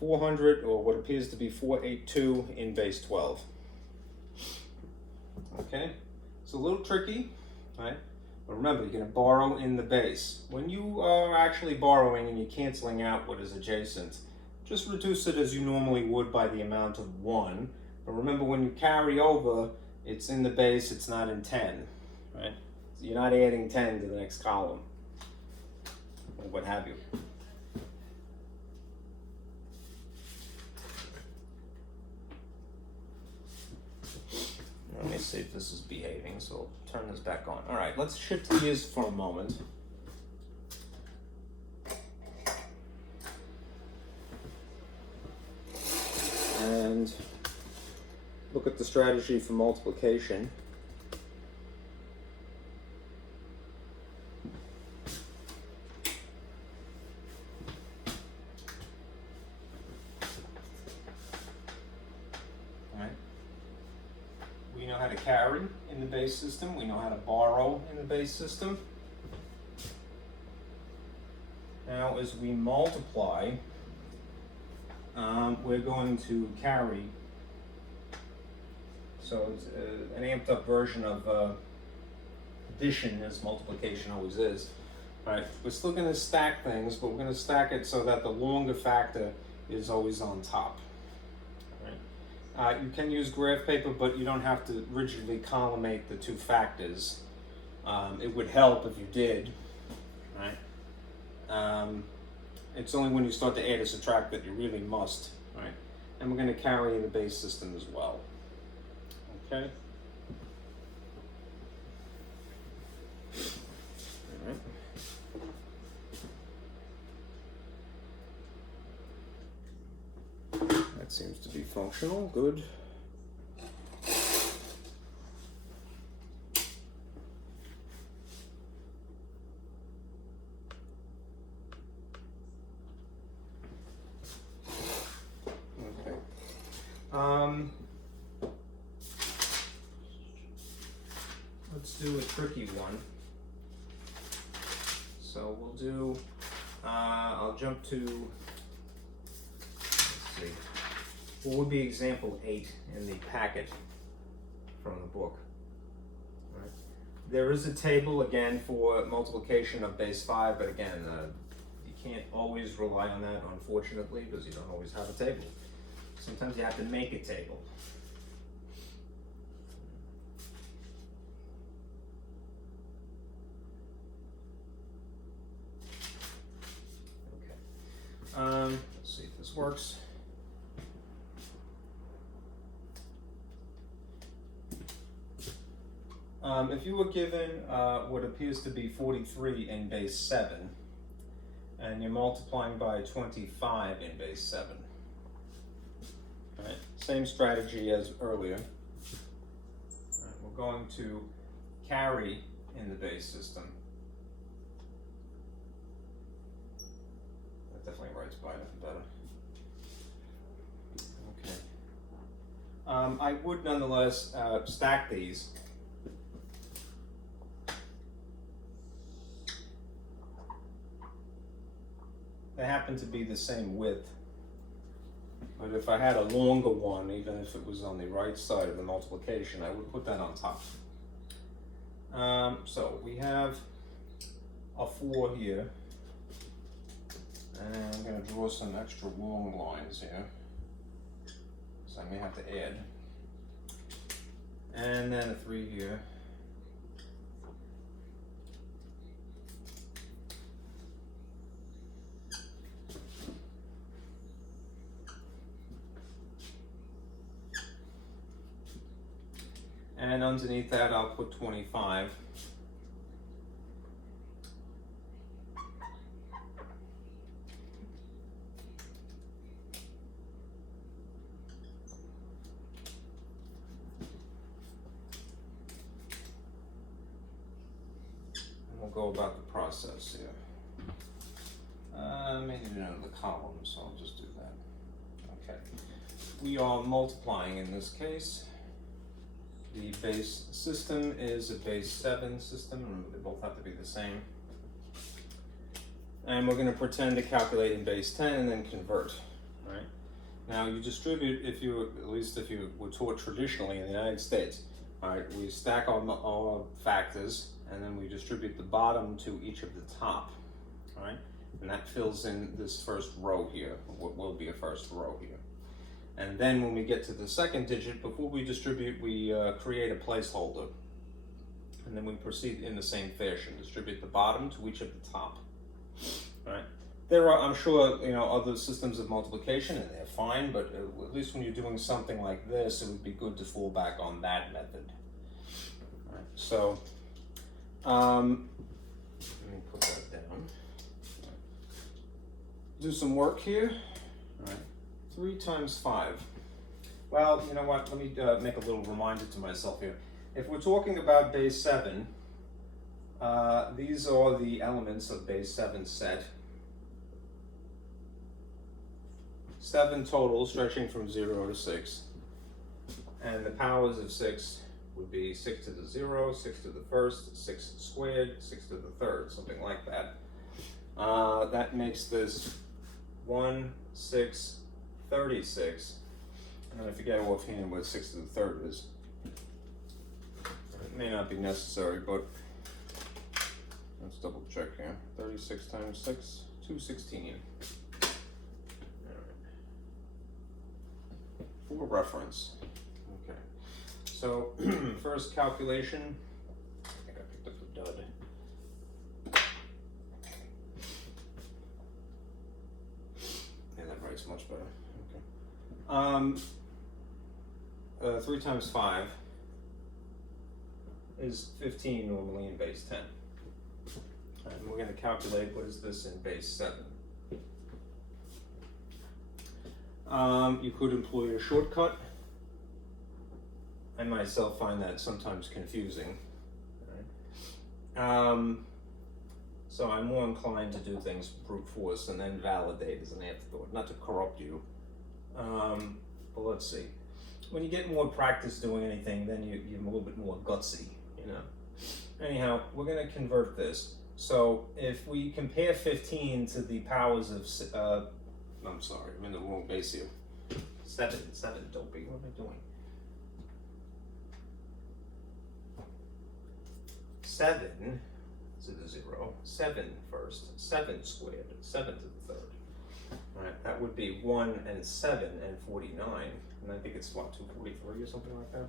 400, or what appears to be 482 in base 12. Okay, it's a little tricky, right? But remember, you're going to borrow in the base. When you are actually borrowing and you're canceling out what is adjacent, just reduce it as you normally would by the amount of 1. But remember, when you carry over, it's in the base, it's not in 10, right? So you're not adding 10 to the next column, or what have you. Let me see if this is behaving, so I'll turn this back on. All right, let's shift gears for a moment. And look at the strategy for multiplication. We know how to carry in the base system. We know how to borrow in the base system. Now, as we multiply, we're going to carry. So it's an amped up version of addition, as multiplication always is. All right, we're still going to stack things, but we're going to stack it so that the longer factor is always on top. You can use graph paper, but you don't have to rigidly collimate the two factors. It would help if you did, right? It's only when you start to add or subtract that you really must, right? And we're going to carry in the base system as well, okay? All right. That seems to be functional. Good. Okay. Let's do a tricky one. So we'll do, I'll jump to, let's see. What would be example 8 in the packet from the book? Right. There is a table again for multiplication of base 5, but again, you can't always rely on that, unfortunately, because you don't always have a table. Sometimes you have to make a table. Okay. Let's see if this works. If you were given what appears to be 43 in base 7, and you're multiplying by 25 in base 7, right? Same strategy as earlier. Right, we're going to carry in the base system. That definitely writes by nothing better. Okay. I would nonetheless stack these. They happen to be the same width, but if I had a longer one, even if it was on the right side of the multiplication, I would put that on top. So we have a 4 here, and I'm going to draw some extra long lines here, so I may have to add, and then a 3 here. And underneath that, I'll put 25. go about the process here. Maybe another column, so I'll just do that. Okay. We are multiplying in this case. The base system is a base 7 system. Remember, they both have to be the same. And we're going to pretend to calculate in base 10 and then convert. Right? Now you distribute, at least if you were taught traditionally in the United States, all right, we stack our factors and then we distribute the bottom to each of the top. All right? And that fills in this first row here, what will be a first row here. And then when we get to the second digit, before we distribute, we create a placeholder. And then we proceed in the same fashion, distribute the bottom to each of the top. All right. There are, I'm sure, other systems of multiplication, and they're fine, but at least when you're doing something like this, it would be good to fall back on that method. All right. So, let me put that down. Do some work here. All right. 3 times 5. Well, you know what? Let me make a little reminder to myself here. If we're talking about base 7, these are the elements of base 7 set. 7 total, stretching from 0 to 6. And the powers of 6 would be 6 to the 0, 6 to the first, 6 squared, 6 to the third, something like that. That makes this 1, 6, 36. And I forget offhand what 6 to the third is. It may not be necessary, but let's double check here. 36 times 6, 216. For reference. Okay. So, first calculation. I think I picked up the dud. Yeah, that writes much better. Okay. 3 times 5 is 15 normally in base 10. And we're going to calculate what is this in base 7. You could employ a shortcut. I myself find that sometimes confusing. Right? So I'm more inclined to do things brute force and then validate as an afterthought, not to corrupt you. But let's see. When you get more practice doing anything, then you're a little bit more gutsy, Anyhow, we're going to convert this. So if we compare 15 to the powers of, I'm sorry, I'm in the wrong base here. 7, dopey, what am I doing? 7 to the 0, 7 first, 7 squared, 7 to the third. All right, that would be 1 and 7 and 49, and I think it's what, 243 or something like that?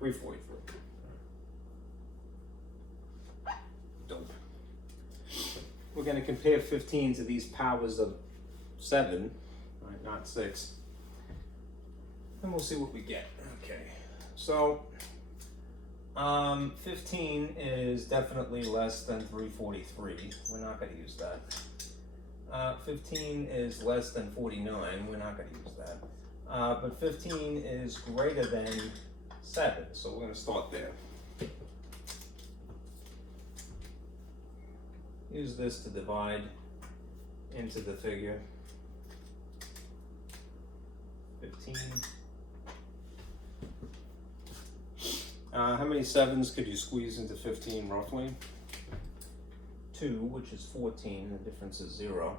343. Dope. We're going to compare 15 to these powers of 7, right, not 6, and we'll see what we get. Okay, so 15 is definitely less than 343. We're not going to use that. 15 is less than 49. We're not going to use that. But 15 is greater than 7, so we're going to start there. Use this to divide into the figure. 15. How many 7s could you squeeze into 15 roughly? 2, which is 14, the difference is 0.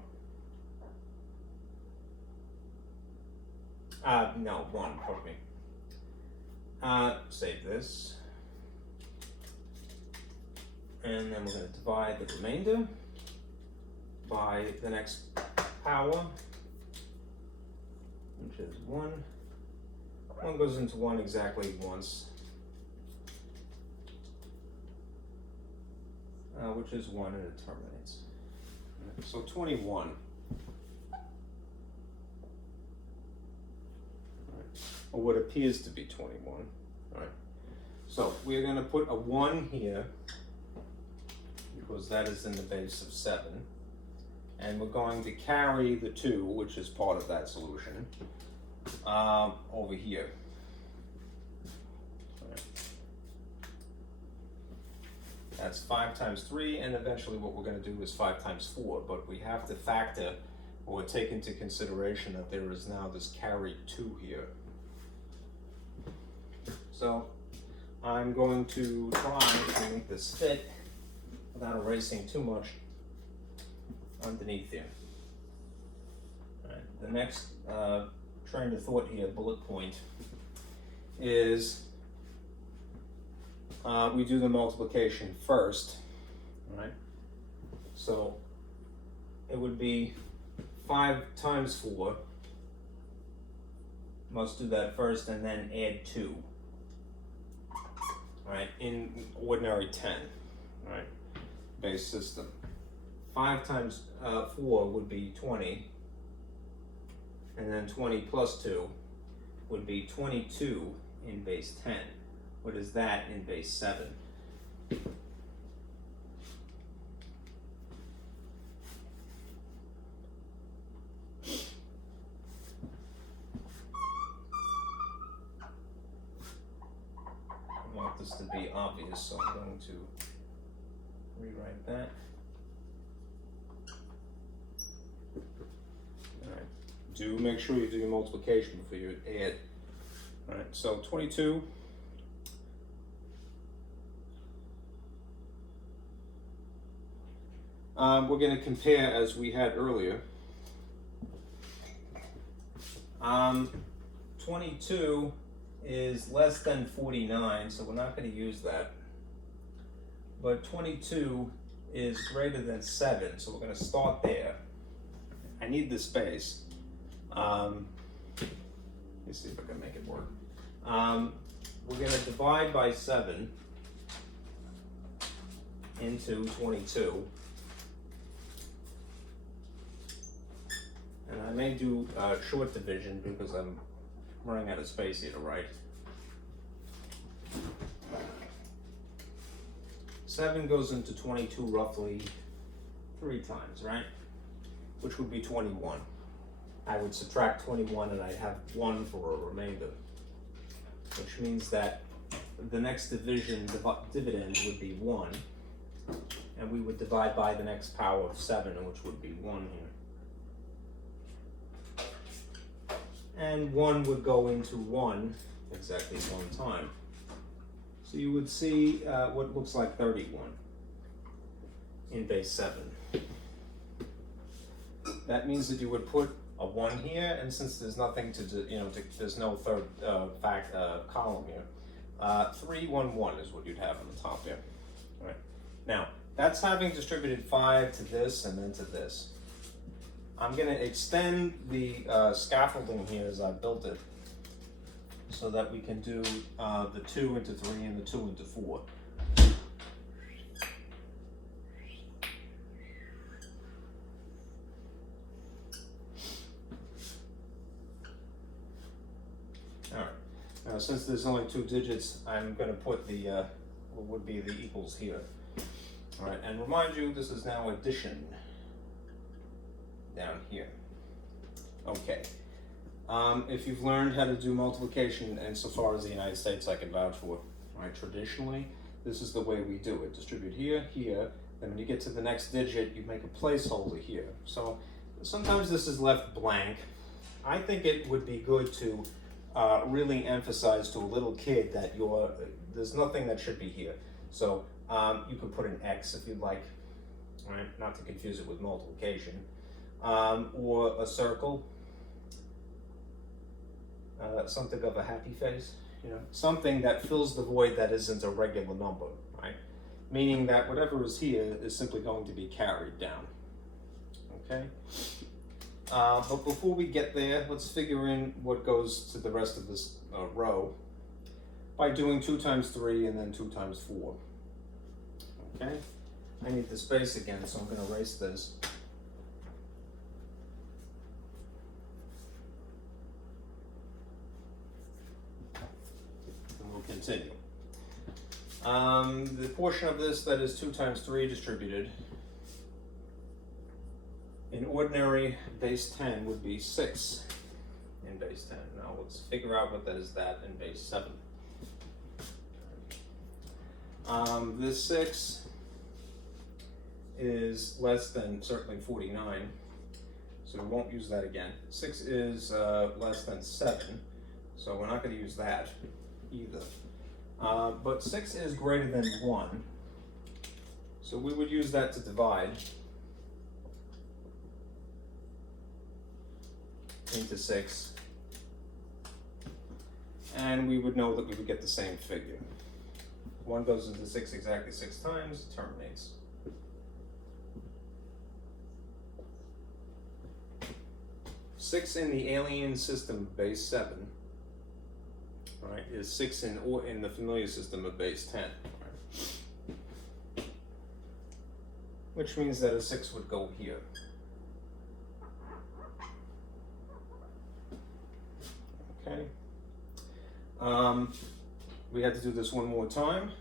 No, 1, pardon me. Save this. And then we're going to divide the remainder by the next power, which is 1. 1 goes into 1 exactly once, which is 1, and it terminates. So 21. Or what appears to be 21. All right. So we're going to put a 1 here, because that is in the base of 7. And we're going to carry the 2, which is part of that solution, over here. That's 5 times 3, and eventually what we're going to do is 5 times 4, but we have to factor or take into consideration that there is now this carry 2 here. So I'm going to try to make this fit without erasing too much underneath here. All right. The next train of thought here, bullet point, is we do the multiplication first, right? So it would be 5 times 4. Must do that first and then add 2. Right, in ordinary 10, right, base system. 5 times 4 would be 20, and then 20 plus 2 would be 22 in base 10. What is that in base 7? I want this to be obvious, so I'm going to rewrite that. All right. Do make sure you do your multiplication before you add. All right, so 22. We're going to compare as we had earlier. 22 is less than 49, so we're not going to use that. But 22 is greater than 7, so we're going to start there. I need the space. Let's see if I can make it work. We're going to divide by 7 into 22. And I may do short division because I'm running out of space here to write. 7 goes into 22 roughly 3 times, right? Which would be 21. I would subtract 21 and I'd have 1 for a remainder. Which means that the next dividend would be 1. And we would divide by the next power of 7, which would be 1 here. And 1 would go into 1 exactly 1 time. So you would see what looks like 31 in base 7. That means that you would put a 1 here, and since there's nothing to do, there's no third column here, 311 is what you'd have on the top here. All right. Now, that's having distributed 5 to this and then to this. I'm going to extend the scaffolding here as I built it so that we can do the 2 into 3 and the 2 into 4. All right. Now, since there's only 2 digits, I'm going to put the what would be the equals here. All right, and remind you, this is now addition. Down here. Okay. If you've learned how to do multiplication, and so far as the United States I can vouch for, right? Traditionally, this is the way we do it. Distribute here, here, then when you get to the next digit, you make a placeholder here. So sometimes this is left blank. I think it would be good to really emphasize to a little kid that there's nothing that should be here. So you could put an X if you'd like, right? Not to confuse it with multiplication. Or a circle, something of a happy face, something that fills the void that isn't a regular number, right? Meaning that whatever is here is simply going to be carried down, okay? But before we get there, let's figure in what goes to the rest of this row by doing 2 times 3 and then 2 times 4, okay? I need the space again, so I'm going to erase this. Continue. The portion of this that is 2 times 3 distributed in ordinary base 10 would be 6 in base 10. Now let's figure out what that is in base 7. This 6 is less than certainly 49, so we won't use that again. 6 is less than 7, so we're not going to use that either. But 6 is greater than 1, so we would use that to divide into 6, and we would know that we would get the same figure. 1 goes into 6 exactly 6 times, terminates. Six in the alien system of base 7, right, is 6 in the familiar system of base 10, right? Which means that a 6 would go here. Okay. We had to do this one more time.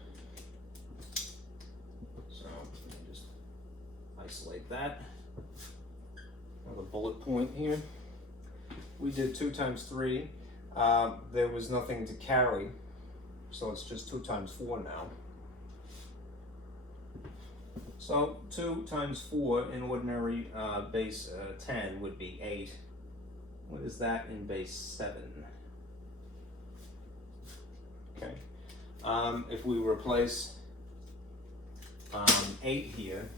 So let me just isolate that. Another bullet point here. We did 2 times 3. There was nothing to carry, so it's just 2 times 4 now. So 2 times 4 in ordinary base 10 would be 8. What is that in base 7? Okay. If we replace 8 here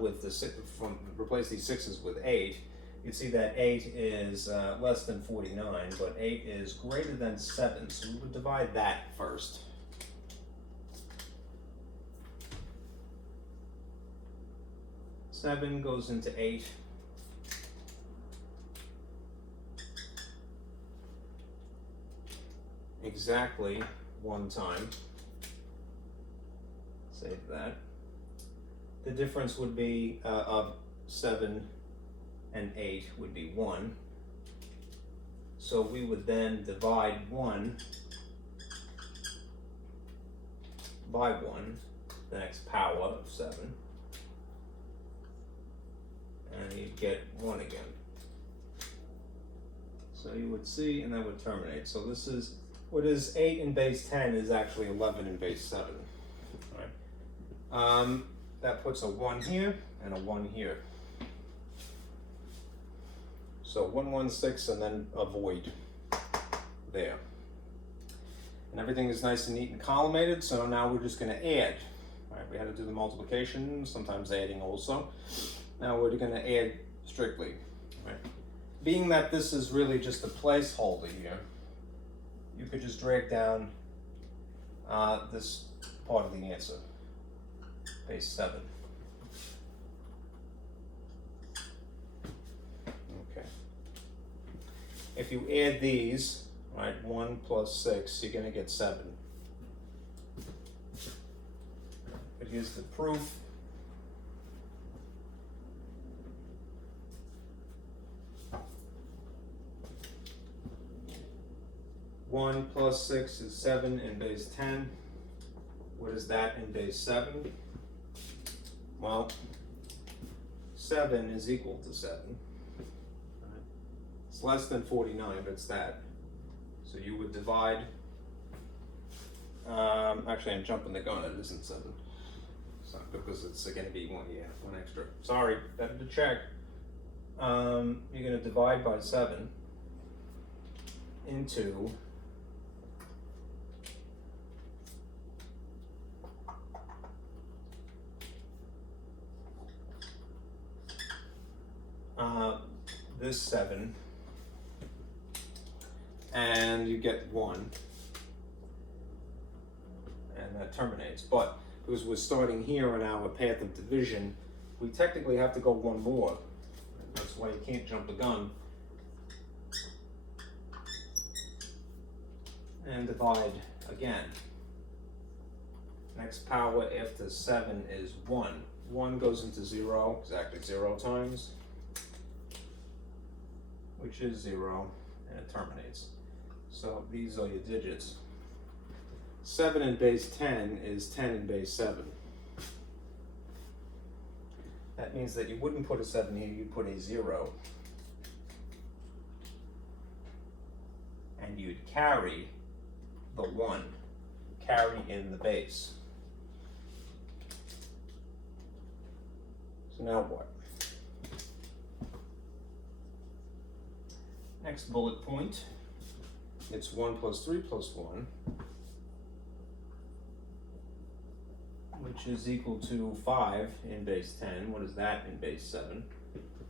with the replace these 6's with 8, you see that 8 is less than 49, but 8 is greater than 7, so we would divide that first. Seven goes into 8. Exactly 1 time. Save that. The difference would be of 7 and 8 would be 1. So we would then divide 1 by 1, the next power of 7. And you'd get 1 again. So you would see, and that would terminate. So this is, what is 8 in base 10 is actually 11 in base 7. All right. That puts a 1 here and a 1 here. So 116 and then a void there. And everything is nice and neat and collimated, so now we're just going to add. All right, we had to do the multiplication, sometimes adding also. Now we're going to add strictly. Right. Being that this is really just a placeholder here, you could just drag down this part of the answer, base 7. Okay. If you add these, right, 1 plus 6, you're going to get 7. But here's the proof. One plus 6 is 7 in base 10. What is that in base 7? Well, 7 is equal to 7. It's less than 49, but it's that. So you would divide, actually I'm jumping the gun, it isn't 7. So, because it's going to be 1 extra. Sorry, better to check. You're going to divide by 7 into this 7, and you get 1, and that terminates. But because we're starting here on our path of division, we technically have to go 1 more. That's why you can't jump the gun. And divide again. Next power after 7 is 1. 1 goes into 0, exactly 0 times, which is 0, and it terminates. So these are your digits. 7 in base 10 is 10 in base 7. That means that you wouldn't put a 7 here, you'd put a 0. And you'd carry the 1, carry in the base. Now what? Next bullet point, it's 1 plus 3 plus 1, which is equal to 5 in base 10. What is that in base 7?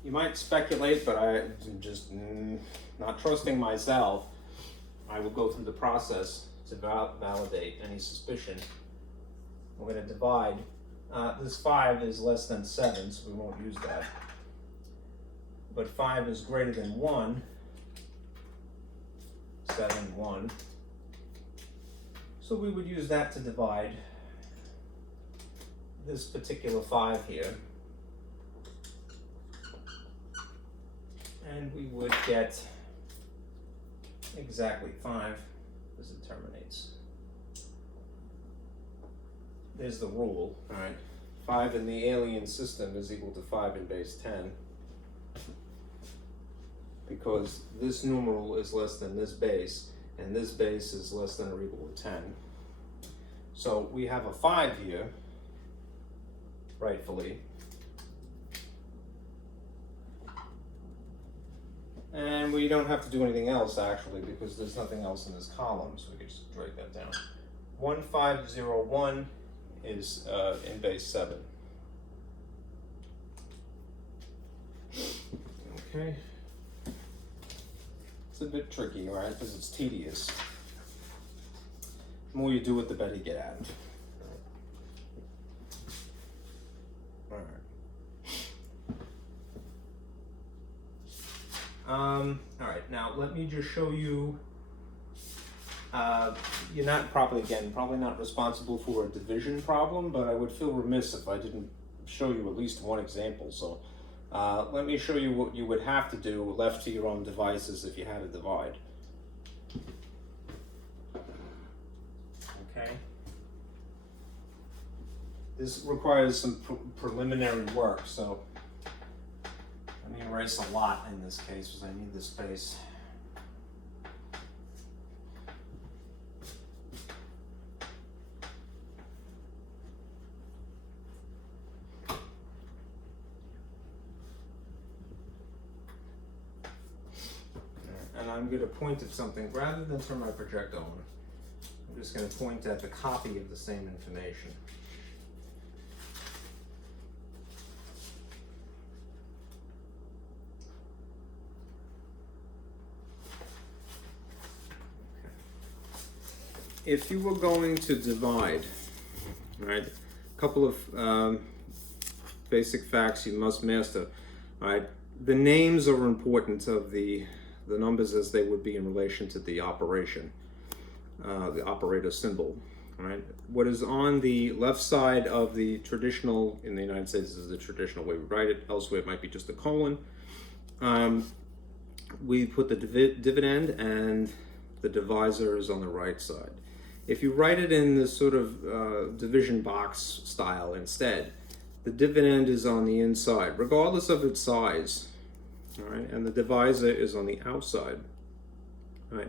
You might speculate, but I'm just not trusting myself. I will go through the process to validate any suspicion. We're going to divide. This 5 is less than 7, so we won't use that. But 5 is greater than 1. 7, 1. So we would use that to divide this particular 5 here. And we would get exactly 5 as it terminates. There's the rule, all right? 5 in the alien system is equal to 5 in base 10. Because this numeral is less than this base, and this base is less than or equal to 10. So we have a 5 here, rightfully. And we don't have to do anything else, actually, because there's nothing else in this column, so we can just write that down. 1501 is in base 7. Okay. It's a bit tricky, right? Because it's tedious. The more you do it, the better you get at it. All right, now let me just show you, you're not probably not responsible for a division problem, but I would feel remiss if I didn't show you at least one example. So let me show you what you would have to do left to your own devices if you had to divide. Okay. This requires some preliminary work, so let me erase a lot in this case because I need the space. And I'm going to point at something rather than turn my projector on. I'm just going to point at the copy of the same information. If you were going to divide, right, a couple of basic facts you must master, right? The names are important of the numbers as they would be in relation to the operation, the operator symbol, right? What is on the left side of the traditional, in the United States is the traditional way we write it, elsewhere it might be just a colon. We put the dividend and the divisor is on the right side. If you write it in this sort of division box style instead, the dividend is on the inside, regardless of its size, all right? And the divisor is on the outside, right?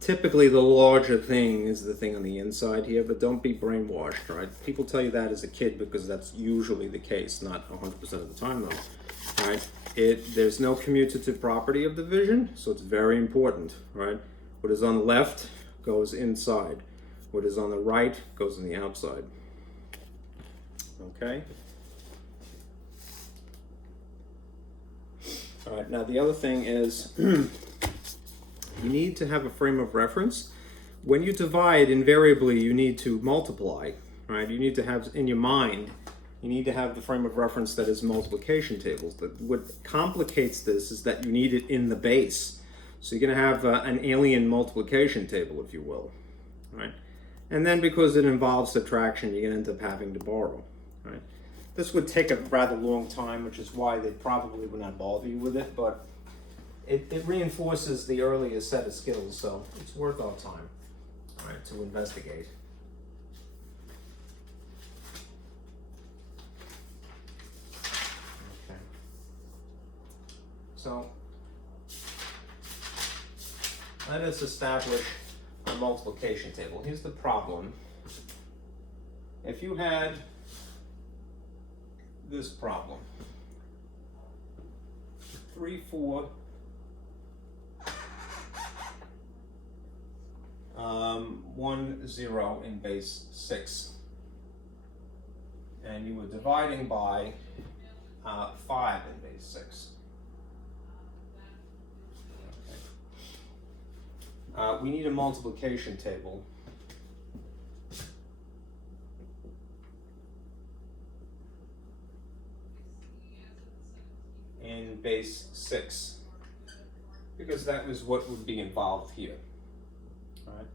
Typically, the larger thing is the thing on the inside here, but don't be brainwashed, right? People tell you that as a kid because that's usually the case, not 100% of the time, though, right? There's no commutative property of division, so it's very important, right? What is on the left goes inside. What is on the right goes on the outside. Okay? All right, now the other thing is you need to have a frame of reference. When you divide, invariably you need to multiply, right? You need to have in your mind, you need to have the frame of reference that is multiplication tables. What complicates this is that you need it in the base. So you're going to have an alien multiplication table, if you will, right? And then because it involves subtraction, you're going to end up having to borrow, right? This would take a rather long time, which is why they probably would not bother you with it, but it reinforces the earlier set of skills, so it's worth our time, all right, to investigate. Okay. So let us establish a multiplication table. Here's the problem. If you had this problem. 3, 4, 1, 0 in base 6. And you were dividing by 5 in base 6. Okay. We need a multiplication table. In base 6, because that was what would be involved here. All right.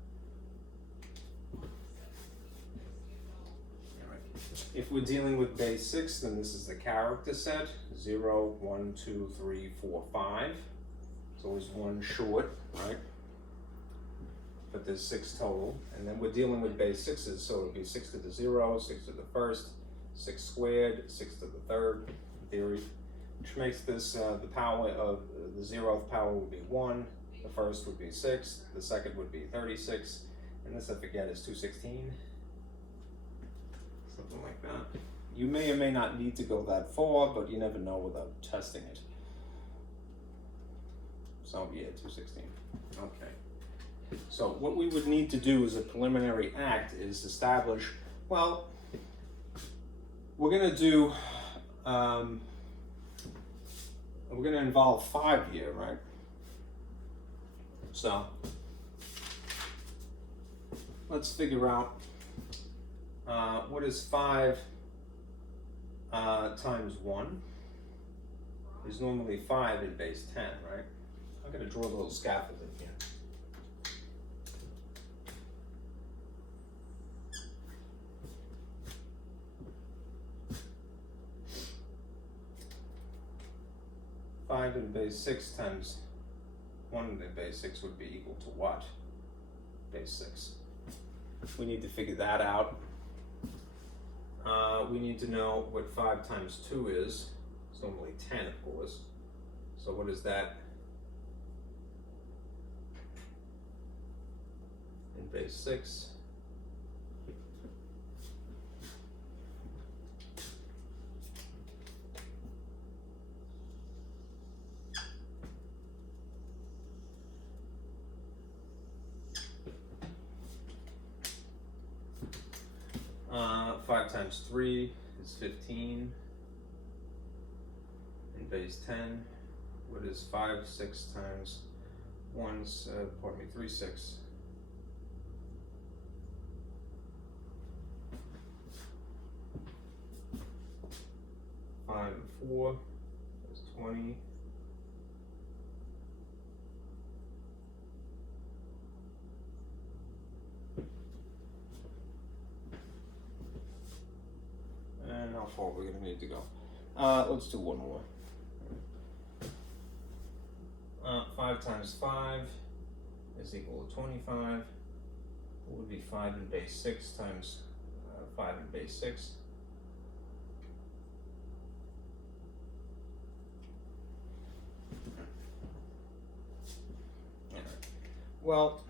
If we're dealing with base 6, then this is the character set, 0, 1, 2, 3, 4, 5. It's always one short, right? But there's 6 total. And then we're dealing with base 6s, so it would be 6 to the 0, 6 to the first, 6 squared, 6 to the third, in theory. Which makes this, the power of the 0th power would be 1, the first would be 6, the second would be 36, and this, I forget, is 216. Something like that. You may or may not need to go that far, but you never know without testing it. So yeah, 216. Okay. So what we would need to do as a preliminary act is establish, well, we're going to do, we're going to involve 5 here, right? So let's figure out what is 5 times 1 is normally 5 in base 10, right? I'm going to draw a little scaffolding here. Five in base 6 times 1 in base 6 would be equal to what? Base 6. We need to figure that out. We need to know what 5 times 2 is. It's normally 10, of course. So what is that in base 6? Five times 3 is 15 in base 10. What is 5, 6 times 1, 3, 6. Five and 4 is 20. And how far we're going to need to go. Let's do one more. 5 times 5 is equal to 25. What would be 5 in base 6 times 5 in base 6? Well,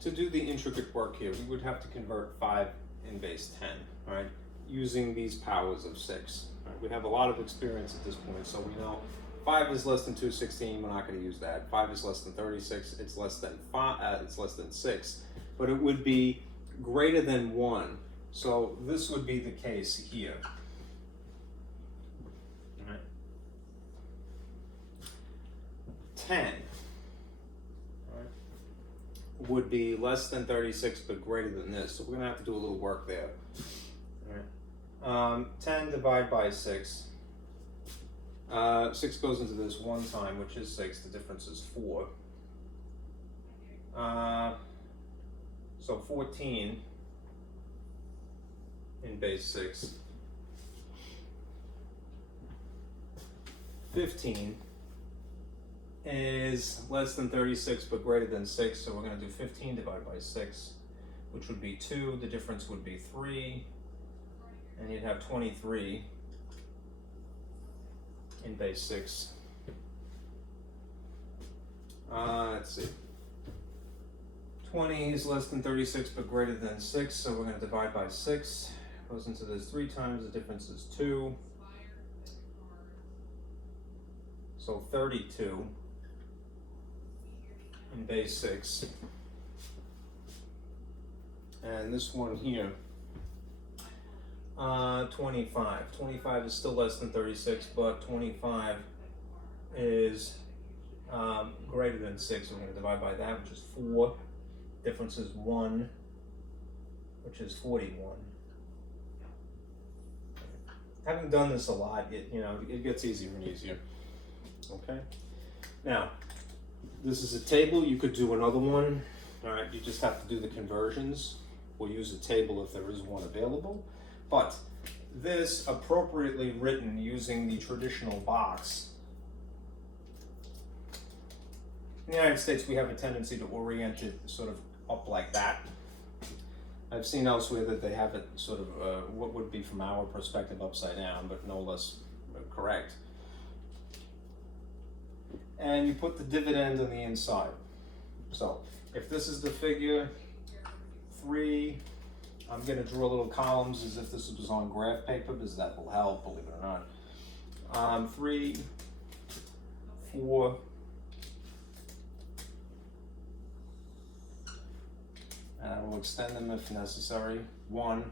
to do the intricate work here, we would have to convert 5 in base 10, right? Using these powers of 6. Right? We have a lot of experience at this point, so we know 5 is less than 216. We're not going to use that. 5 is less than 36. It's less than 5. It's less than 6. But it would be greater than 1. So this would be the case here. All right. 10 would be less than 36, but greater than this. So we're going to have to do a little work there. All right. 10 divided by 6. 6 goes into this one time, which is 6. The difference is 4. So 14 in base 6. 15 is less than 36 but greater than 6, so we're going to do 15 divided by 6, which would be 2. The difference would be 3, and you'd have 23 in base 6. Let's see. 20 is less than 36 but greater than 6, so we're going to divide by 6, goes into this 3 times, the difference is 2. So 32 in base 6. And this one here, 25. 25 is still less than 36, but 25 is greater than 6. We're going to divide by that, which is 4. Difference is 1, which is 41. Having done this a lot, it gets easier and easier. Okay. Now, this is a table. You could do another one. All right. You just have to do the conversions. We'll use a table if there is one available. But this, appropriately written using the traditional box. In the United States, we have a tendency to orient it sort of up like that. I've seen elsewhere that they have it sort of what would be from our perspective upside down, but no less correct. And you put the dividend on the inside. So if this is the figure 3, I'm going to draw little columns as if this was on graph paper because that will help, believe it or not. 3, 4, and I will extend them if necessary. 1,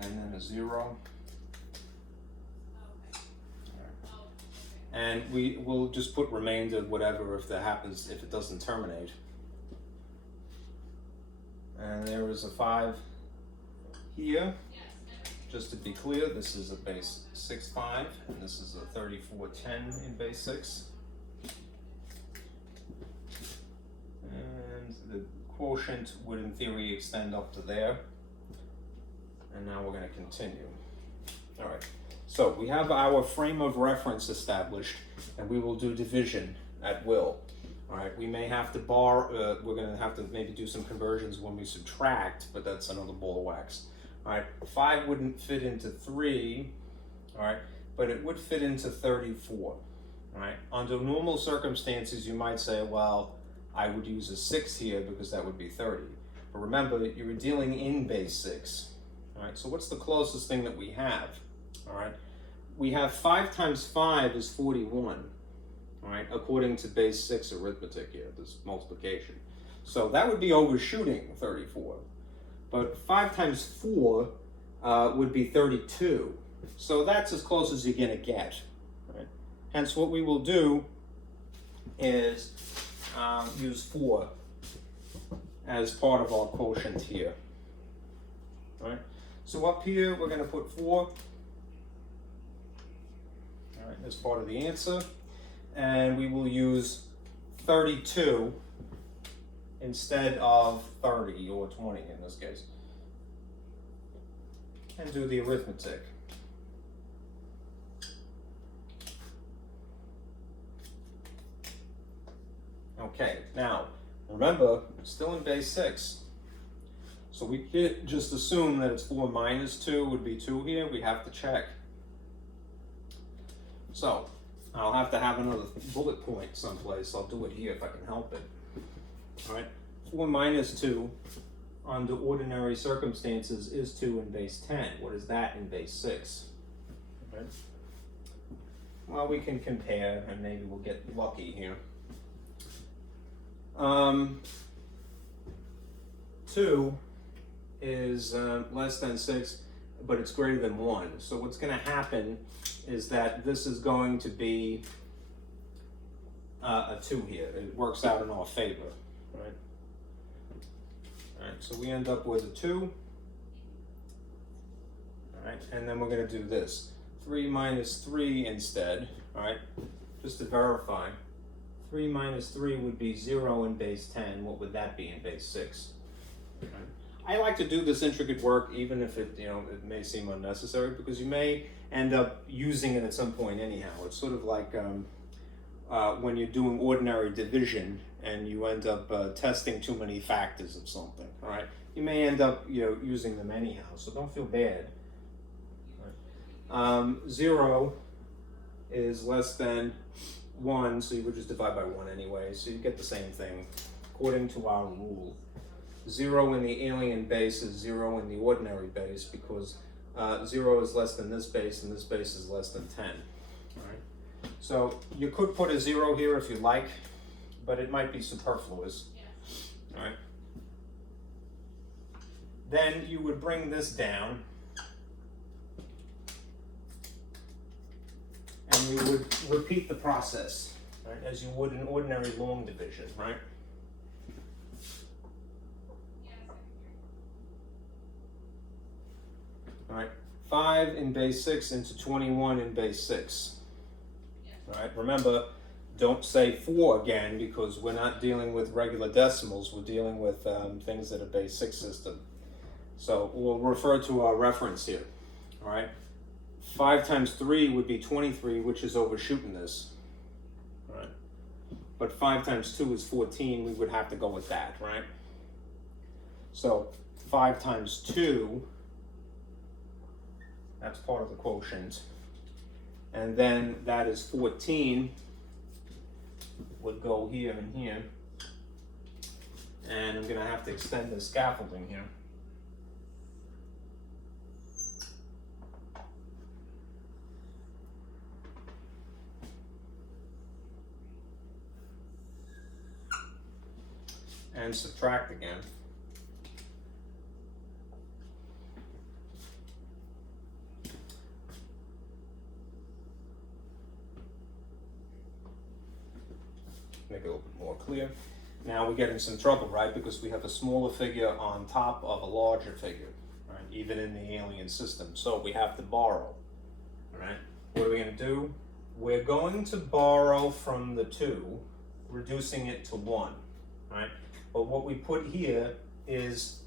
and then a 0. And we will just put remainder, whatever, if that happens, if it doesn't terminate. And there is a 5 here. Just to be clear, this is a base 6.5, and this is a 34.10 in base 6. And the quotient would, in theory, extend up to there. And now we're going to continue. All right. So we have our frame of reference established, and we will do division at will. All right, we may have to we're going to have to maybe do some conversions when we subtract, but that's another ball of wax. All right, 5 wouldn't fit into 3, all right, but it would fit into 34. All right, under normal circumstances, you might say, well, I would use a 6 here because that would be 30. But remember that you were dealing in base 6. All right, so what's the closest thing that we have? All right, we have 5 times 5 is 41, all right, according to base 6 arithmetic here, this multiplication. So that would be overshooting 34. But 5 times 4 would be 32. So that's as close as you're going to get. Right? Hence, what we will do is use 4 as part of our quotient here. All right? So up here, we're going to put 4. All right, as part of the answer, and we will use 32 instead of 30 or 20 in this case, and do the arithmetic. Okay, now remember, still in base 6, so we could just assume that it's 4 minus 2 would be 2 here. We have to check. So I'll have to have another bullet point someplace. I'll do it here if I can help it. All right, 4 minus 2 under ordinary circumstances is 2 in base 10. What is that in base 6? Okay. Well, we can compare and maybe we'll get lucky here. 2 is less than 6, but it's greater than 1. So what's going to happen is that this is going to be a 2 here. It works out in our favor, right? All right, so we end up with a 2. All right, and then we're going to do this. 3 minus 3 instead, all right, just to verify. 3 minus 3 would be 0 in base 10. What would that be in base 6? Right. I like to do this intricate work even if it may seem unnecessary, because you may end up using it at some point anyhow. It's sort of like when you're doing ordinary division and you end up testing too many factors of something, all right? You may end up using them anyhow, so don't feel bad. Right. 0 is less than 1, so you would just divide by 1 anyway, so you get the same thing. according to our rule. 0 in the alien base is 0 in the ordinary base, because 0 is less than this base and this base is less than 10. All right. So you could put a 0 here if you like, but it might be superfluous. All right. Then you would bring this down, and you would repeat the process, right, as you would an ordinary long division, right? All right, 5 in base 6 into 21 in base 6. All right, remember, don't say 4 again, because we're not dealing with regular decimals. We're dealing with things that are base 6 system. So we'll refer to our reference here. All right, 5 times 3 would be 23, which is overshooting this. All right, but 5 times 2 is 14. We would have to go with that, right? So 5 times 2, that's part of the quotient. And then that is 14, would go here and here. And I'm gonna have to extend the scaffolding here. And subtract again. Make it a little bit more clear. Now we get in some trouble, right? Because we have a smaller figure on top of a larger figure, right? Even in the alien system. So we have to borrow, all right? What are we gonna do? We're going to borrow from the 2, reducing it to 1, right? But what we put here is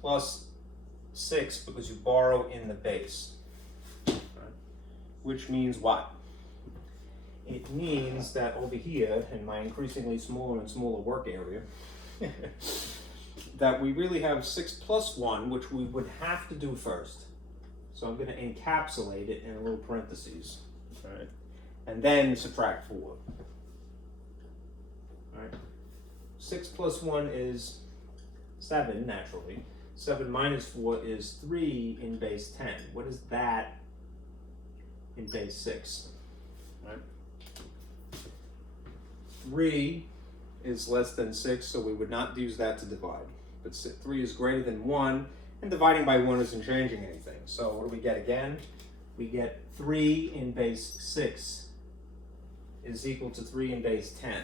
plus 6 because you borrow in the base, right? Which means what? It means that over here, in my increasingly smaller and smaller work area, that we really have 6 plus 1, which we would have to do first. So I'm going to encapsulate it in a little parentheses, right? And then subtract 4. All right. 6 plus 1 is 7, naturally. 7 minus 4 is 3 in base 10. What is that in base 6? Right? 3 is less than 6, so we would not use that to divide. But 3 is greater than 1, and dividing by 1 isn't changing anything. So what do we get again? We get 3 in base 6 is equal to 3 in base 10.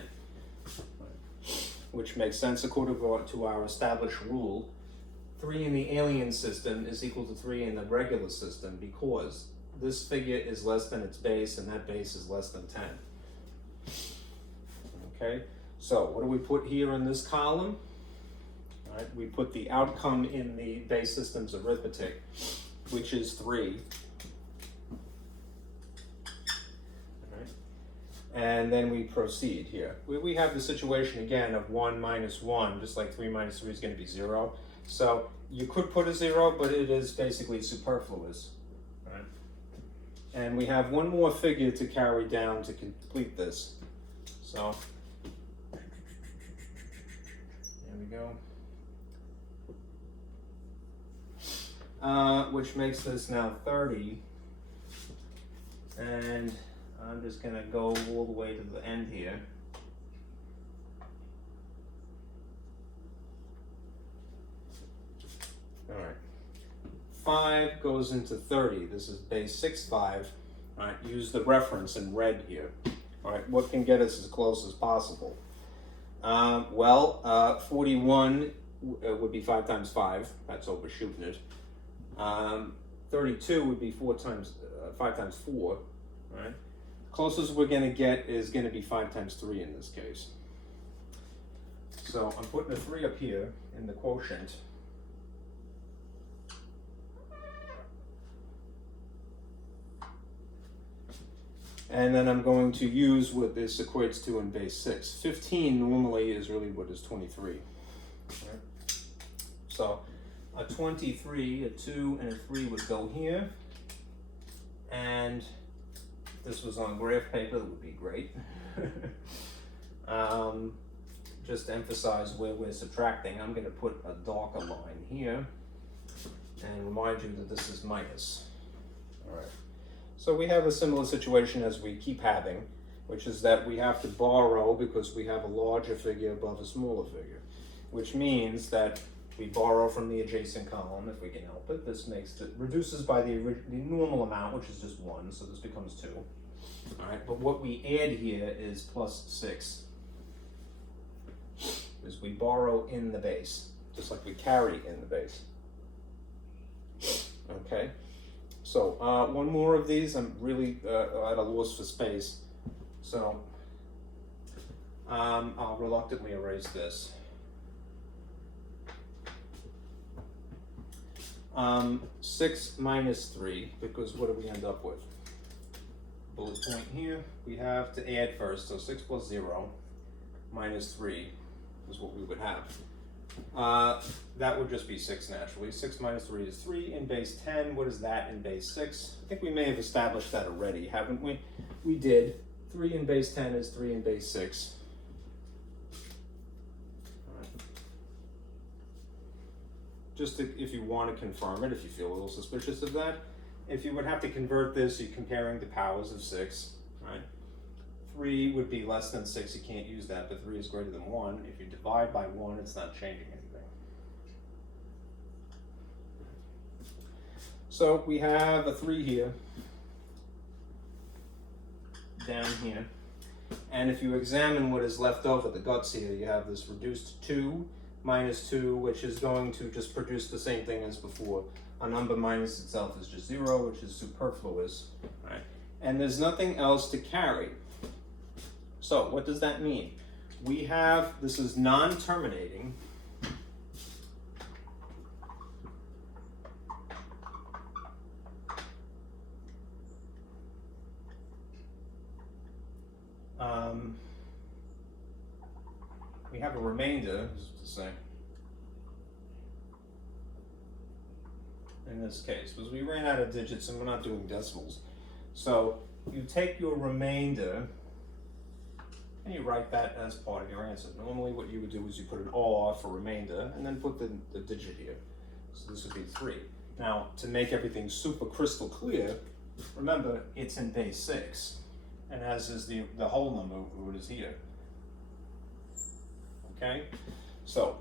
Which makes sense according to our established rule. 3 in the alien system is equal to 3 in the regular system, because this figure is less than its base and that base is less than 10. Okay, so what do we put here in this column? All right, we put the outcome in the base system's arithmetic, which is 3. And then we proceed here. We have the situation again of 1 minus 1, just like 3 minus 3 is going to be 0. So you could put a 0, but it is basically superfluous. Right? And we have one more figure to carry down to complete this. So there we go. Which makes this now 30. And I'm just going to go all the way to the end here. All right. 5 goes into 30. This is base 6, 5. All right, use the reference in red here. All right, what can get us as close as possible? 41 would be 5 times 5. That's overshooting it. 32 would be 5 times 4. All right. Closest we're going to get is going to be 5 times 3 in this case. So I'm putting a 3 up here in the quotient. And then I'm going to use what this equates to in base 6. 15 normally is really what is 23. Right? So a 23, a 2, and a 3 would go here. And if this was on graph paper, that would be great. just to emphasize where we're subtracting, I'm going to put a darker line here and remind you that this is minus. All right. So we have a similar situation as we keep having, which is that we have to borrow because we have a larger figure above a smaller figure, which means that we borrow from the adjacent column if we can help it. This makes it reduces by the normal amount, which is just 1, so this becomes 2. All right, but what we add here is plus 6, because we borrow in the base, just like we carry in the base. Okay, so one more of these. I'm really at a loss for space, so I'll reluctantly erase this. 6 minus 3, because what do we end up with? Bullet point here, we have to add first, so 6 plus 0 minus 3 is what we would have. That would just be 6 naturally. 6 minus 3 is 3 in base 10. What is that in base 6? I think we may have established that already, haven't we? We did. 3 in base 10 is 3 in base 6. Just to, if you want to confirm it, if you feel a little suspicious of that, if you would have to convert this, you're comparing the powers of 6, right? 3 would be less than 6, you can't use that, but 3 is greater than 1. If you divide by 1, it's not changing anything. So we have a 3 here, down here, and if you examine what is left over, the guts here, you have this reduced 2 minus 2, which is going to just produce the same thing as before. A number minus itself is just 0, which is superfluous, right? And there's nothing else to carry. So what does that mean? We have, this is non-terminating. We have a remainder, to say, in this case, because we ran out of digits and we're not doing decimals. So you take your remainder and you write that as part of your answer. Normally what you would do is you put an OR for remainder and then put the digit here. So this would be 3. Now, to make everything super crystal clear, remember it's in base 6, and as is the whole number, what is here. Okay, so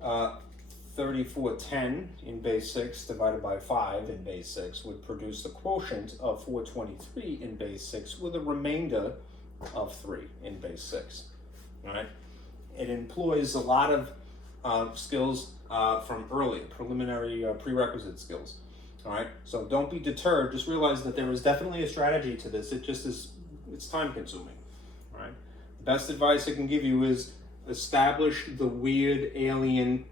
3410 in base 6 divided by 5 in base 6 would produce a quotient of 423 in base 6 with a remainder of 3 in base 6. All right, it employs a lot of skills from earlier, preliminary prerequisite skills. All right, so don't be deterred. Just realize that there is definitely a strategy to this. It just is, it's time consuming. All right, the best advice I can give you is establish the weird alien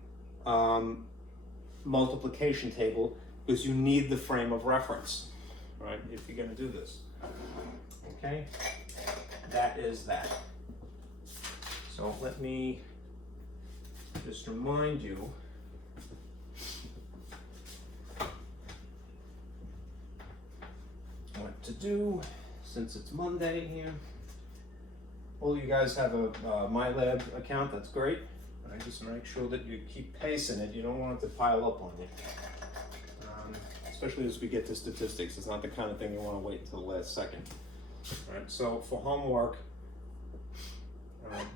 multiplication table, because you need the frame of reference, right, if you're going to do this. Okay, that is that. So let me just remind you what to do since it's Monday here. All you guys have a MyLab account, that's great. Right, just make sure that you keep pacing it. You don't want it to pile up on you. Especially as we get to statistics. It's not the kind of thing you want to wait until the last second. All right, so for homework,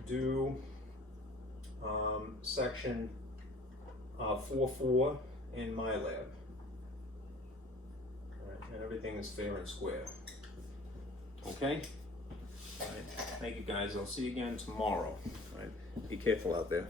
do section 4.4 in MyLab. All right, and everything is fair and square. Okay? All right, thank you guys. I'll see you again tomorrow. All right, be careful out there.